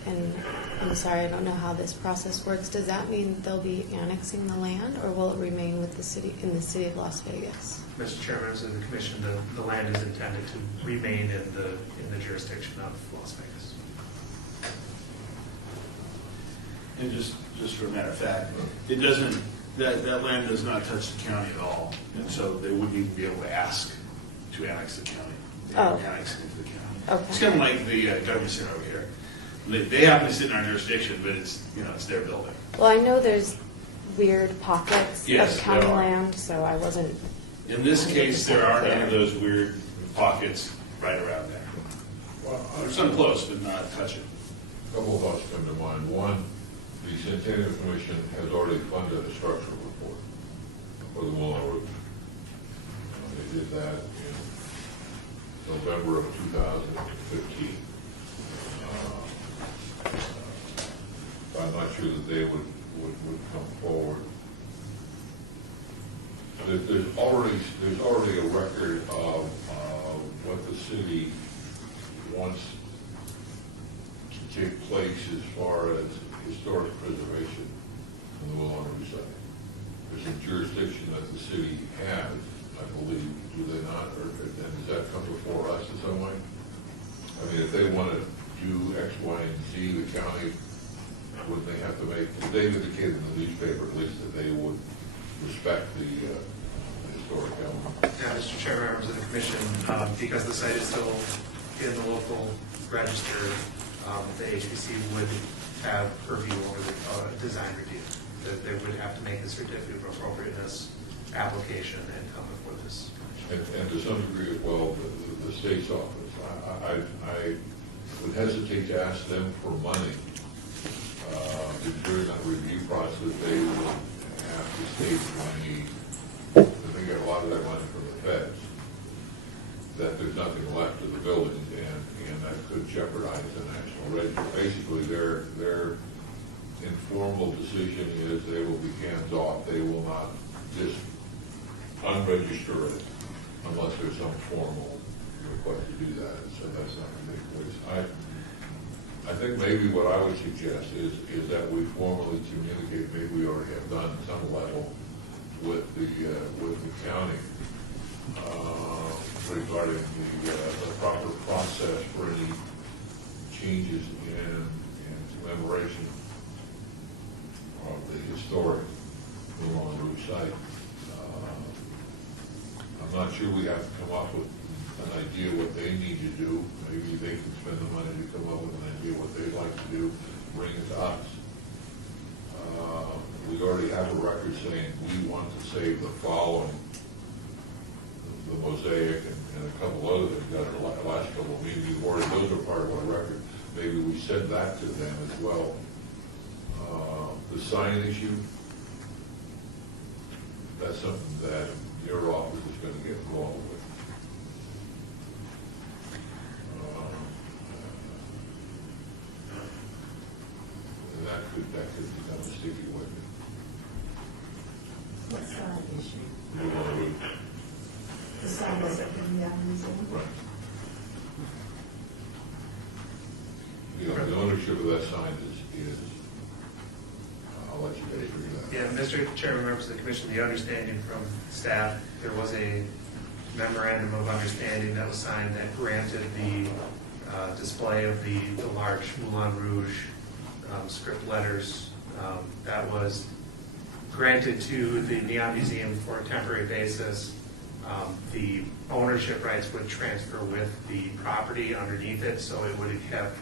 and I'm sorry, I don't know how this process works, does that mean they'll be annexing the land, or will it remain with the city, in the city of Las Vegas? Mr. Chairman, members of the commission, the land is intended to remain in the jurisdiction of Las Vegas. And just for a matter of fact, it doesn't, that land does not touch the county at all, and so they wouldn't even be able to ask to annex the county. They would annex it into the county. Okay. It's kind of like the Douglas Center over here. They happen to sit in our jurisdiction, but it's their building. Well, I know there's weird pockets Yes, of county there are. land, so I wasn't. In this case, there are none of those weird pockets right around there. Well, There's some close, but not touching. a couple of thoughts come to mind. One, the Centennial Commission has already funded a structural report for the Moulin Rouge. They did that in November of 2015. you that they would come forward. There's already a record of what the city wants to take place as far as historic preservation on the Moulin Rouge site. There's a jurisdiction that the city has, I believe, do they not? And does that come before us in some way? I mean, if they want to do X, Y, and Z, the county, would they have to make, they've indicated in the newspaper at least that they would respect the historic element. Yeah, Mr. Chair, members of the commission, because the site is still in the local register, the HPC would have purview over the design review. That they would have to make the certificate of appropriateness application and come before this commission. And to some degree as well, the state's office. I would hesitate to ask them for money. During that review process, they would have to state money, and they get a lot of their money from the feds, that there's nothing left of the buildings, and that could jeopardize the national register. Basically, their informal decision is they will be hands-off. They will not just unregister it unless there's some formal request to do that. So that's not going to take place. I think maybe what I would suggest is that we formally communicate, maybe we already have done some level with the county regarding the proper process for any changes in commemoration of the historic Moulin Rouge site. I'm not sure we have to come up with an idea what they need to do. Maybe they can spend the money to come up with an idea what they'd like to do, bring it to us. We already have a record saying we want to save the following, the mosaic and a couple other things that are the last couple of meetings. Those are part of our record. Maybe we send that to them as well. The sign issue, that's something that your office is going to get involved with. That could become a sticky wicket. What sign issue? Moulin Rouge. The sign that's at the Neon Museum? Right. The ownership of that sign is I'll let you guys read that. Yeah, Mr. Chairman, members of the commission, the understanding from staff, there was a memorandum of understanding that was signed that granted the display of the large Moulin Rouge script letters. That was granted to the Neon Museum for a temporary basis. The ownership rights would transfer with the property underneath it, so it would have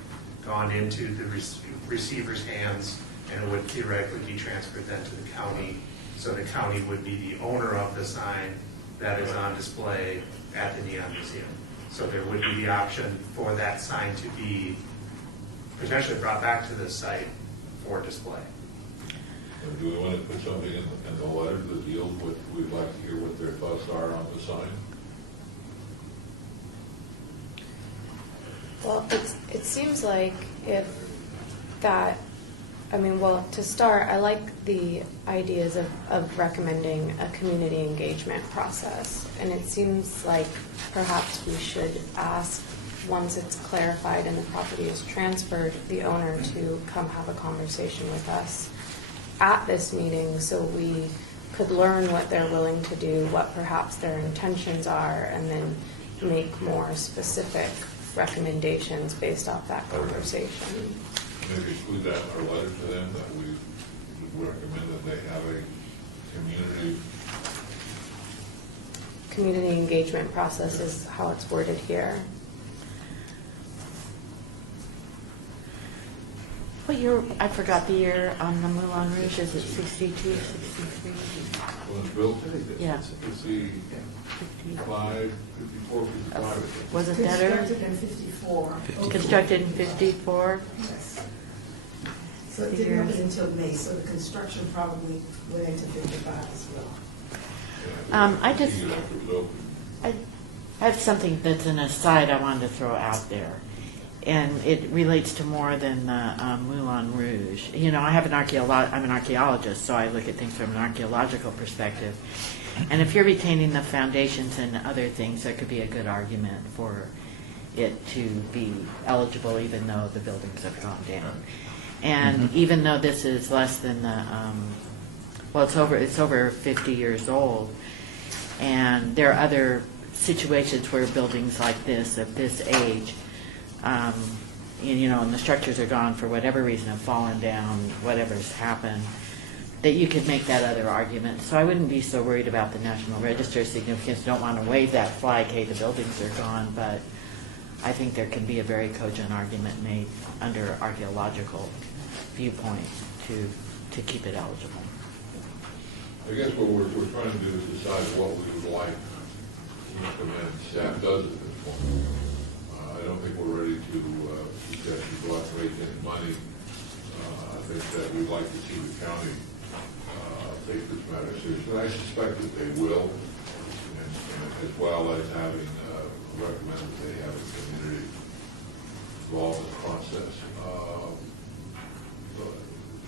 gone into the receiver's hands, and it would theoretically be transferred then to the county. So the county would be the owner of the sign that is on display at the Neon Museum. So there would be the option for that sign to be potentially brought back to this site for display. Do we want to put something in the letter that deals with, we'd like to hear what their thoughts are on the sign? Well, it seems like if that, I mean, well, to start, I like the ideas of recommending a community engagement process. And it seems like perhaps we should ask, once it's clarified and the property is transferred, the owner to come have a conversation with us at this meeting so we could learn what they're willing to do, what perhaps their intentions are, and then make more specific recommendations based off that conversation. Maybe include that in our letter to them, that we would recommend that they have a community engagement process is how it's worded here. What year, I forgot the year on the Moulin Rouge, is it 62, 63? When it's built, Yeah. 55, 54, 55. Was it better? Constructed in 54. Constructed in 54? Yes. So it didn't open until May, so the construction probably went into 55 as well. I have something that's an aside I wanted to throw out there. and it relates to more than the Moulin Rouge. You know, I'm an archaeologist, so I look at things from an archaeological perspective. And if you're retaining the foundations and other things, there could be a good argument for it to be eligible, even though the buildings have gone down. And even though this is less than the, it's over 50 years old, and there are other situations where buildings like this, of this age, and the structures are gone for whatever reason, have fallen down, whatever's happened, that you could make that other argument. So I wouldn't be so worried about the National Register significance. Don't want to wave that flag, hey, the buildings are gone, but I think there can be a very cogent argument made under archaeological viewpoint to keep it eligible. I guess what we're trying to do is decide what we would like to recommend staff does at this point. I don't think we're ready to suggest you go out and raise any money. I think that we'd like to see the county take this matter seriously. I suspect that they will, and as well as having recommended that they have a community involved in the process.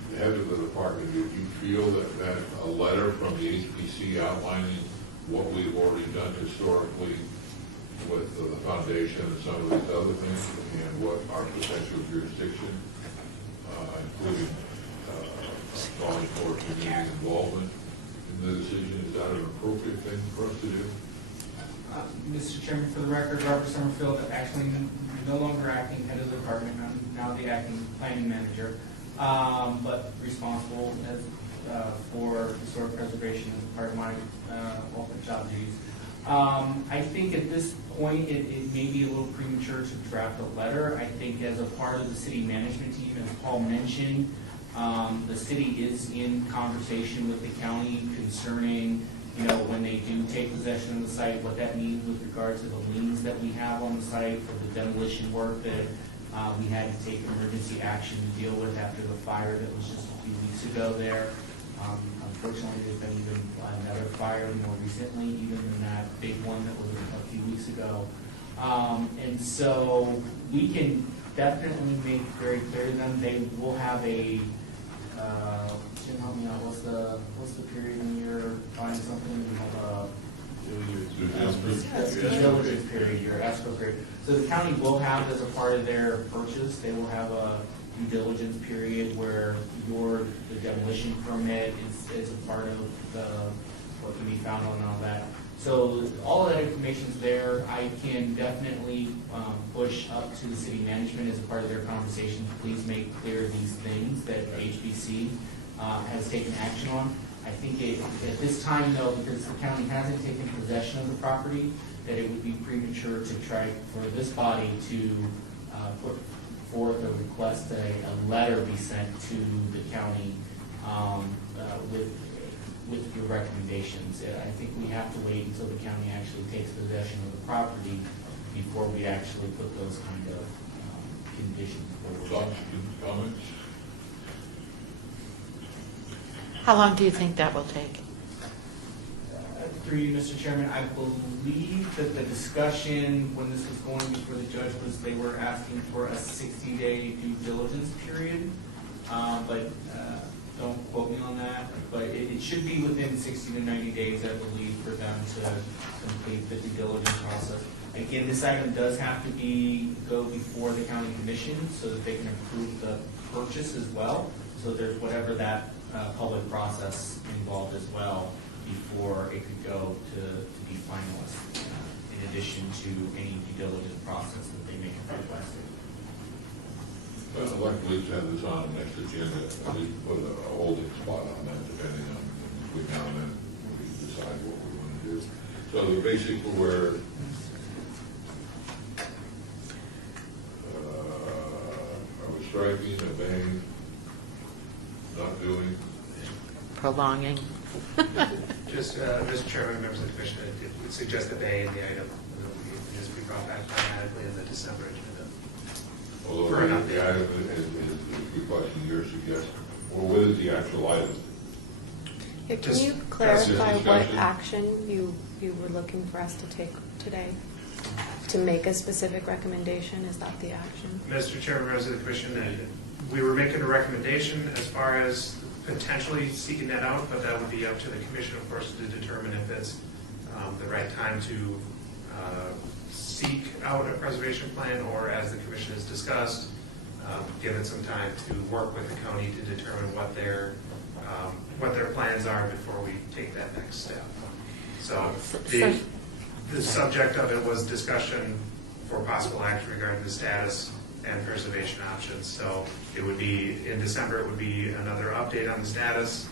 The head of the department, do you feel that a letter from the HPC outlining what we've already done historically with the foundation and some of these other things, and what our potential jurisdiction, including calling for community involvement in the decision, is that an appropriate thing for us to do? Mr. Chairman, for the record, Robert Summerfield, actually no longer acting head of the department, I'm now the acting planning manager, but responsible for historic preservation as part of my ultimate job duties. I think at this point it may be a little premature to draft a letter. I think as a part of the city management team, as Paul mentioned, the city is in conversation with the county concerning, when they do take possession of the site, what that means with regard to the liens that we have on the site for the demolition work that we had to take emergency action to deal with after the fire that was just a few weeks ago there. Unfortunately, there's been even another fire more recently, even than that big one that was a few weeks ago. And so we can definitely make very clear to them they will have a Jim, help me out. What's the period when you're buying something? We have a due diligence period, your escrow period. So the county will have, as a part of their purchase, they will have a due diligence period where the demolition permit is a part of what can be found on all that. So all of that information's there. I can definitely push up to the city management as a part of their conversation. Please make clear these things that HBC has taken action on. I think at this time, though, because the county hasn't taken possession of the property, that it would be premature to try for this body to put forth a request, a letter be sent to the county with your recommendations. I think we have to wait until the county actually takes possession of the property before we actually put those kind of conditions forward. Comments? How long do you think that will take? Through you, Mr. Chairman, I believe that the discussion when this was going before the judge was they were asking for a 60-day due diligence period, but don't quote me on that. But it should be within 60 to 90 days, I believe, for them to complete the due diligence process. Again, this item does have to go before the county commission so that they can approve the purchase as well. So there's whatever that public process involved as well before it could go to be finalized, in addition to any due diligence process that they may have requested. I'd like to at least have this on the next agenda, at least put a holding spot on that, depending on between now and then, we can decide what we want to do. So the basic where are we striking, obeying, not doing? Prolonging. Just, Mr. Chairman, members of the commission, it would suggest obeying the item, just be brought back automatically in the December agenda. Although the item is requesting your suggestion, or what is the actual item? Can you clarify what action you were looking for us to take today? to make a specific recommendation? Is that the action? Mr. Chairman, members of the commission, we were making a recommendation as far as potentially seeking that out, but that would be up to the commission, of course, to determine if it's the right time to seek out a preservation plan, or as the commission has discussed, give it some time to work with the county to determine what their plans are before we take that next step. So the subject of it was discussion for possible action regarding the status and preservation options. So it would be, in December, it would be another update on the status,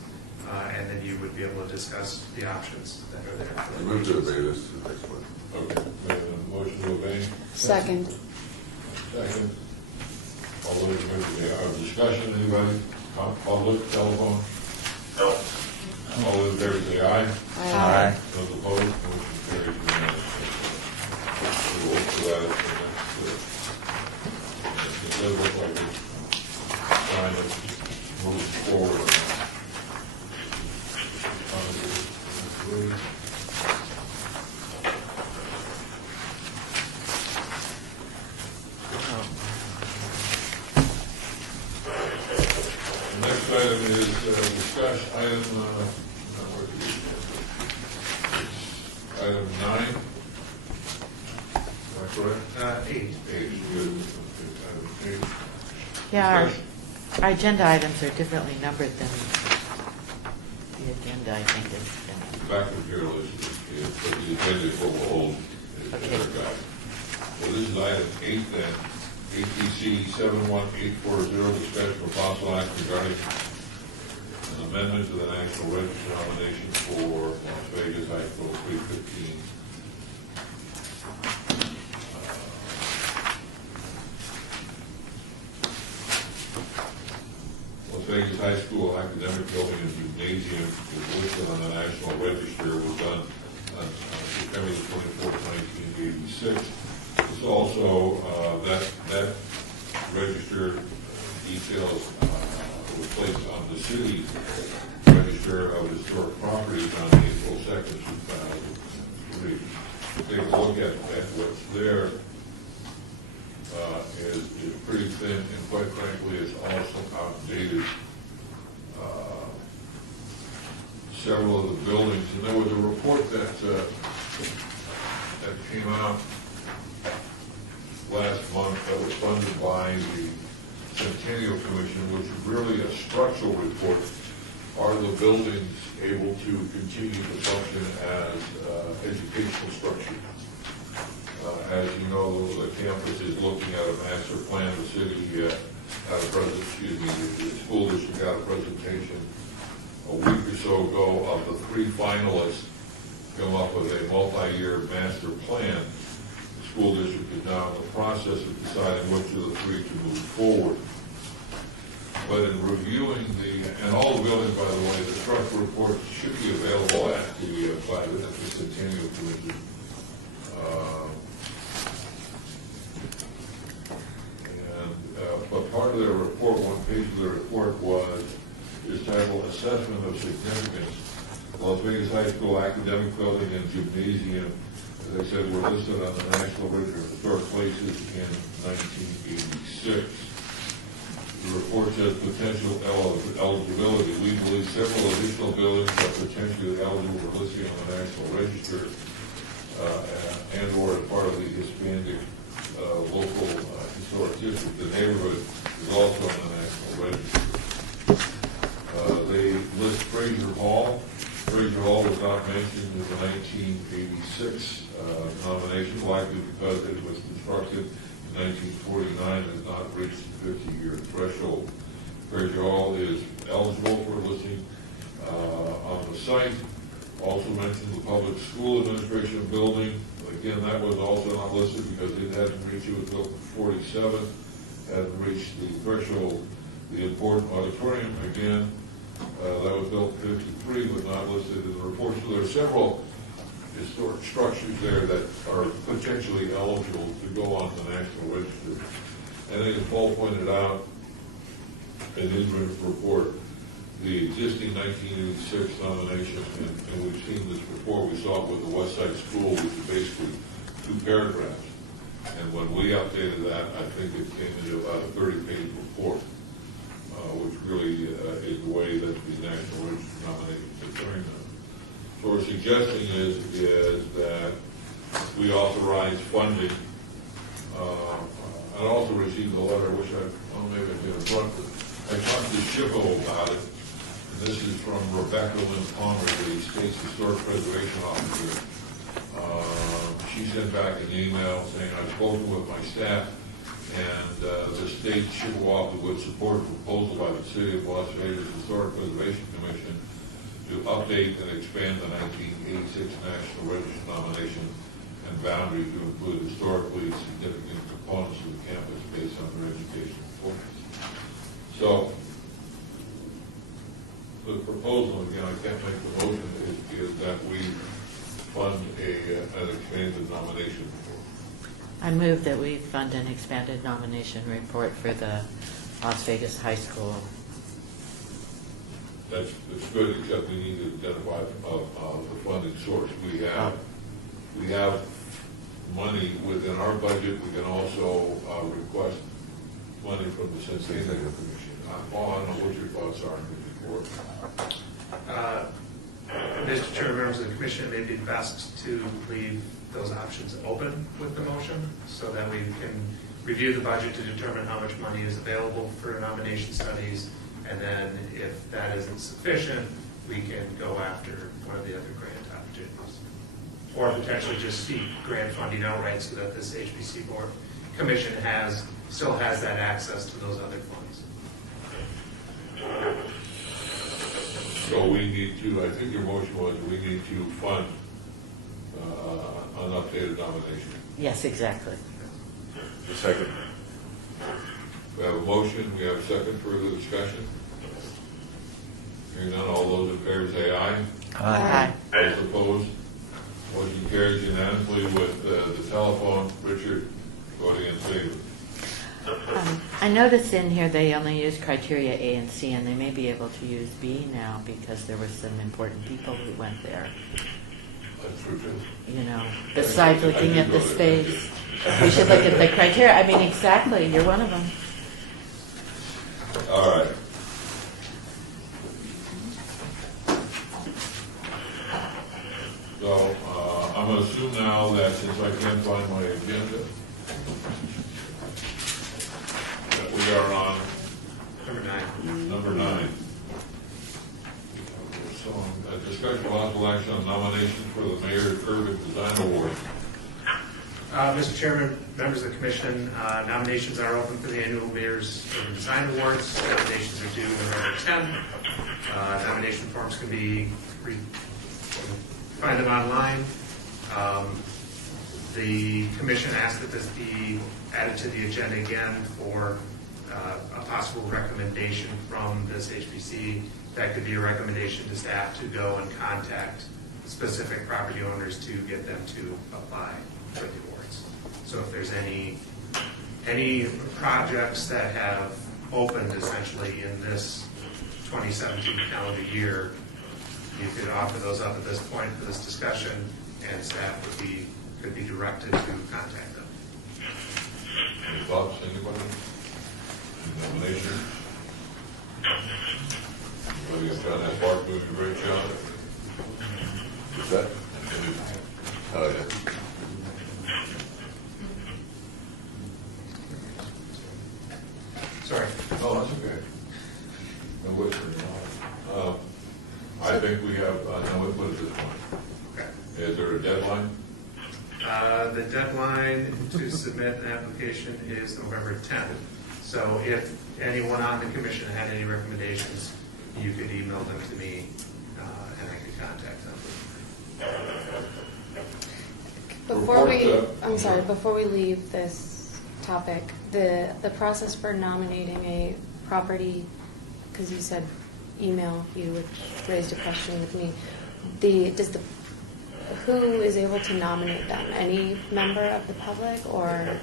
and then you would be able to discuss the options that are there. I move to obey this to the next one. Okay, motion to obey? Second. Second. All those in favor, discussion, anybody? Public, telephone? No. All those in favor say aye. Aye. Those opposed, motion carries unanimously. We'll look for that at the next, it does look like it's trying to move forward. The next item is discussion, item 9. Am I correct? 8. 8, good. Okay, item 8. Yeah, Discussion. our agenda items are differently numbered than the agenda, I think, is. Back to your list, but the agenda is what we'll hold. Okay. Well, this is item 8 then, APC 71840, discussion of possible act regarding an amendment to the National Register nomination for Las Vegas High School 315. Las Vegas High School academic building and gymnasium is listed on the National Register, was done on September 24, 1986. It's also, that register details was placed on the city register of historic properties on April 2nd, 2003. Take a look at what's there. Is pretty thin, and quite frankly, it's also outdated. Several of the buildings, and there was a report that came out last month that was funded by the Centennial Commission, which is really a structural report. Are the buildings able to continue to function as educational structures? As you know, the campus is looking at a master plan. The city had the school district had a presentation a week or so ago of the 3 finalists come up with a multi-year master plan. The school district is now in the process of deciding which of the 3 to move forward. But in reviewing and all the buildings, by the way, the structural report should be available at the Centennial Commission. But part of their report, one page of their report is titled Assessment of Significance. Las Vegas High School academic building and gymnasium, as I said, were listed on the National Register of Historic Places in 1986. The report says potential eligibility. We believe several additional buildings are potentially eligible for listing on the National Register and or as part of the Hispanic local historic district. The neighborhood is also on the National Register. They list Fraser Hall. Fraser Hall was not mentioned in the 1986 nomination, likely because it was constructed in 1949 and has not reached the 50-year threshold. Fraser Hall is eligible for listing on the site. Also mentioned the Public School Administration Building. Again, that was also not listed because it hadn't reached, it was built in 47, hadn't reached the threshold. The important auditorium, again, that was built in 53, but not listed in the report. So there are several historic structures there that are potentially eligible to go on the National Register. And as Paul pointed out in his report, the existing 1986 nomination, and we've seen this before, we saw it with the West Side School, which is basically 2 paragraphs. And when we updated that, I think it came into about a 30-page report, which really is the way that the National Register nominations are doing them. So what we're suggesting is that we authorize funding. I also received a letter, which maybe I did have brought this. I talked to SHPO about it, and this is from Rebecca Lynn Palmer, the State's Historic Preservation Officer. She sent back an email saying, I've spoken with my staff, and the state SHPO office would support a proposal by the City of Las Vegas Historic Preservation Commission to update and expand the 1986 National Register nomination and boundary to include historically significant components of the campus based on their educational focus. So, the proposal, again, I can't make the motion, is that we fund an expanded nomination report. I move that we fund an expanded nomination report for the Las Vegas High School. That's good, except we need to identify the funding source. We have money within our budget. We can also request money from the Centennial Commission. Paul, I don't know what your thoughts are on the report. Mr. Chair, members of the commission, it may be best to leave those options open with the motion so that we can review the budget to determine how much money is available for nomination studies, and then if that isn't sufficient, we can go after one of the other grant opportunities. Or potentially just seek grant funding outright so that this HBC board commission still has that access to those other funds. So we need to, I think your motion was, we need to fund an updated nomination. Yes, exactly. A second. We have a motion, we have a second, further discussion. Hearing none, all those in favor say aye. Aye. Those opposed, motion carries unanimously with the telephone, Richard voting in favor. I noticed in here they only use criteria A and C, and they may be able to use B now because there were some important people who went there. That's true, too. You know, besides looking at the space, we should look at the criteria. I mean, exactly, you're one of them. All right. So, I'm going to assume now that since I can't find my agenda, that we are on number 9. So, discussion of possible action on nomination for the Mayor Urban Design Award. Mr. Chairman, members of the commission, nominations are open for the annual Mayor's Urban Design Awards. Nominations are due November 10th. Nomination forms can be find them online. The commission asked that this be added to the agenda again for a possible recommendation from this HBC. That could be a recommendation to staff to go and contact specific property owners to get them to apply for the awards. So if there's any projects that have opened essentially in this 2017 calendar year, you could offer those up at this point for this discussion, and staff could be directed to contact them. Any thoughts, anybody? Any nomination? Anybody got John F. Park doing a great job? Is that? Oh, yeah. Sorry. Oh, that's okay. No whispering. I think we have no input at this point. Okay. Is there a deadline? The deadline to submit an application is November 10th. So if anyone on the commission had any recommendations, you could email them to me, and I could contact them. Before we leave this topic, the process for nominating a property, because you said email, you raised a question with me. Who is able to nominate them? Any member of the public, or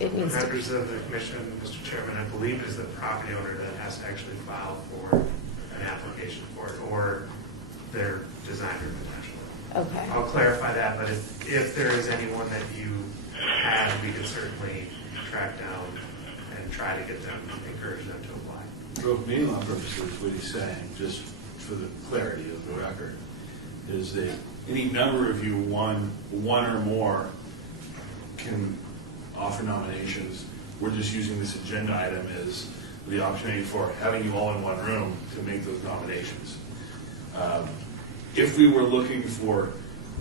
it needs to? Members of the commission, Mr. Chairman, I believe it is the property owner that has to actually file for an application for it, or their designer potentially. Okay. I'll clarify that, but if there is anyone that you had, we could certainly track down and try to get them, encourage them to apply. For meeting law purposes, what he's saying, just for the clarity of the record, is that Any number of you, one or more, can offer nominations. We're just using this agenda item as the opportunity for having you all in one room to make those nominations. If we were looking for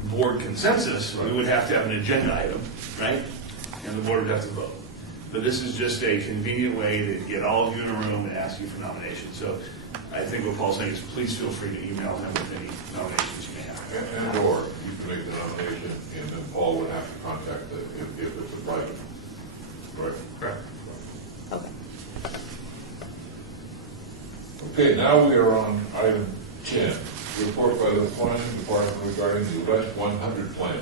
board consensus, we would have to have an agenda item, right? And the board would have to vote. But this is just a convenient way to get all of you in a room and ask you for nominations. So I think what Paul's saying is please feel free to email him with any nominations you may have. And/or you can make the nomination, and then Paul would have to contact if it's a private. Right? Correct. Okay. Okay, now we are on item 10, report by the planning department regarding the West 100 plan.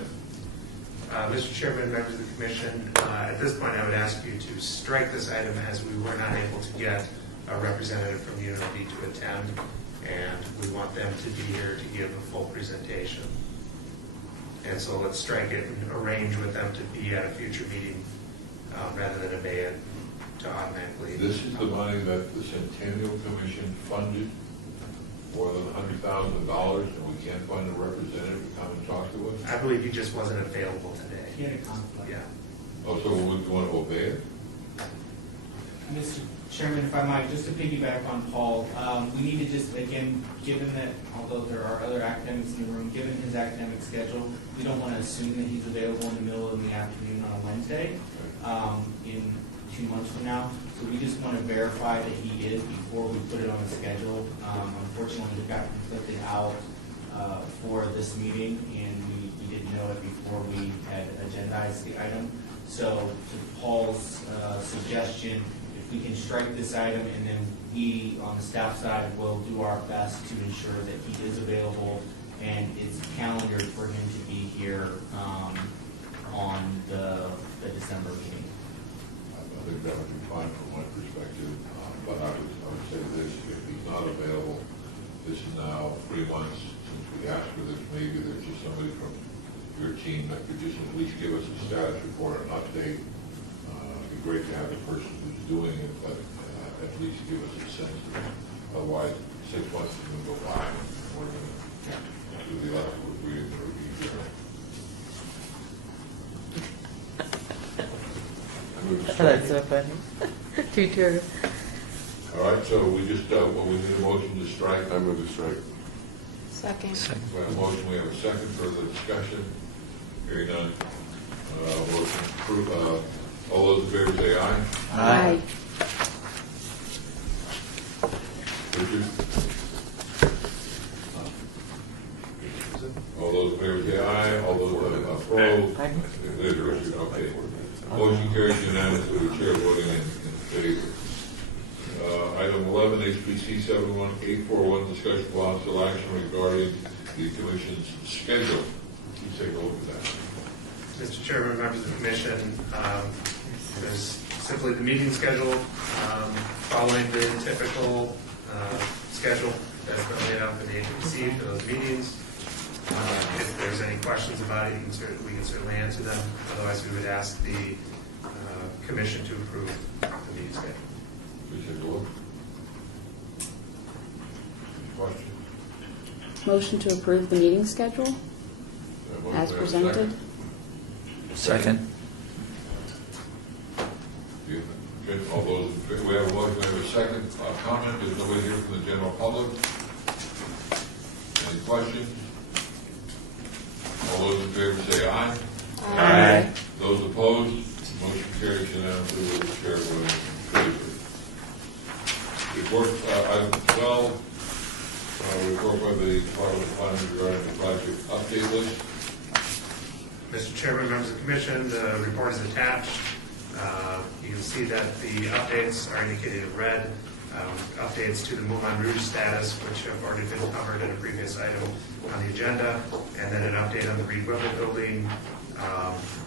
Mr. Chairman, members of the commission, at this point I would ask you to strike this item as we were not able to get a representative from UNLV to attend, and we want them to be here to give a full presentation. And so let's strike it and arrange with them to be at a future meeting rather than obey it to automatically. This is the money that the Centennial Commission funded, more than $100,000, and we can't find a representative to come and talk to us? I believe he just wasn't available today. He had a conflict. Yeah. Oh, so we want to obey it? Mr. Chairman, if I might, just to piggyback on Paul, we need to just, again, given that although there are other academics in the room, given his academic schedule, we don't want to assume that he's available in the middle of the afternoon on a Wednesday in 2 months from now. So we just want to verify that he is before we put it on the schedule. Unfortunately, it got conflicted out for this meeting, and we didn't know it before we had agendized the item. So to Paul's suggestion, if we can strike this item, and then we, on the staff side, will do our best to ensure that he is available and it's calendared for him to be here on the December meeting. I think that would be fine from my perspective, but I would say this, if he's not available, this is now 3 months since we asked for this, maybe there's just somebody from your team that could just at least give us a status report, an update. It'd be great to have the person who's doing it, but at least give us a sense of it. Otherwise, 6 months is going to go by, and we're going to do the other reading the review journal. That's so funny. Too true. All right, so we just, we need a motion to strike. I move to strike. Second. We have a motion, we have a second, further discussion. Hearing none. Motion approved. All those in favor say aye. Aye. Richard? All those in favor say aye. All those opposed? There's Richard, okay. Motion carries unanimously, with the chair voting in favor. Item 11, HPC 71841, discussion of possible action regarding the commission's schedule. Please take a look at that. Mr. Chairman, members of the commission, there's simply the meeting schedule following the typical schedule that's been laid out for the HPC for those meetings. If there's any questions about it, we can certainly answer them. Otherwise, we would ask the commission to approve the meeting schedule. Please take a look. Any questions? Motion to approve the meeting schedule Motion, as we have a presented. Second. Okay, all those, we have a motion, we have a second. Comment, there's nobody here from the general public. Any questions? All those in favor say aye. Aye. Those opposed, motion carries unanimously, with the chair voting in favor. Report, item 12, report by the Department of Finance regarding the project update list. Mr. Chairman, members of the commission, the report is attached. You can see that the updates are indicated in red. Updates to the Moulin Rouge status, which have already been covered in a previous item on the agenda, and then an update on the Reed Weber building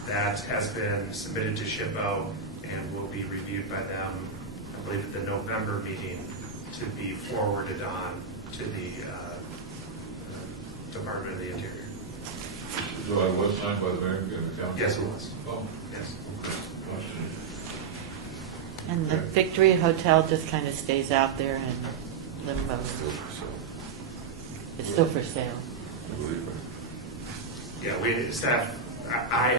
that has been submitted to SHPO and will be reviewed by them, I believe, at the November meeting to be forwarded on to the Department of the Interior. So I was signed by the mayor and the county? Yes, it was. Oh, Yes. And the Victory Hotel just kind of stays out there in limbo. It's still for sale. I believe. Yeah, we, staff, I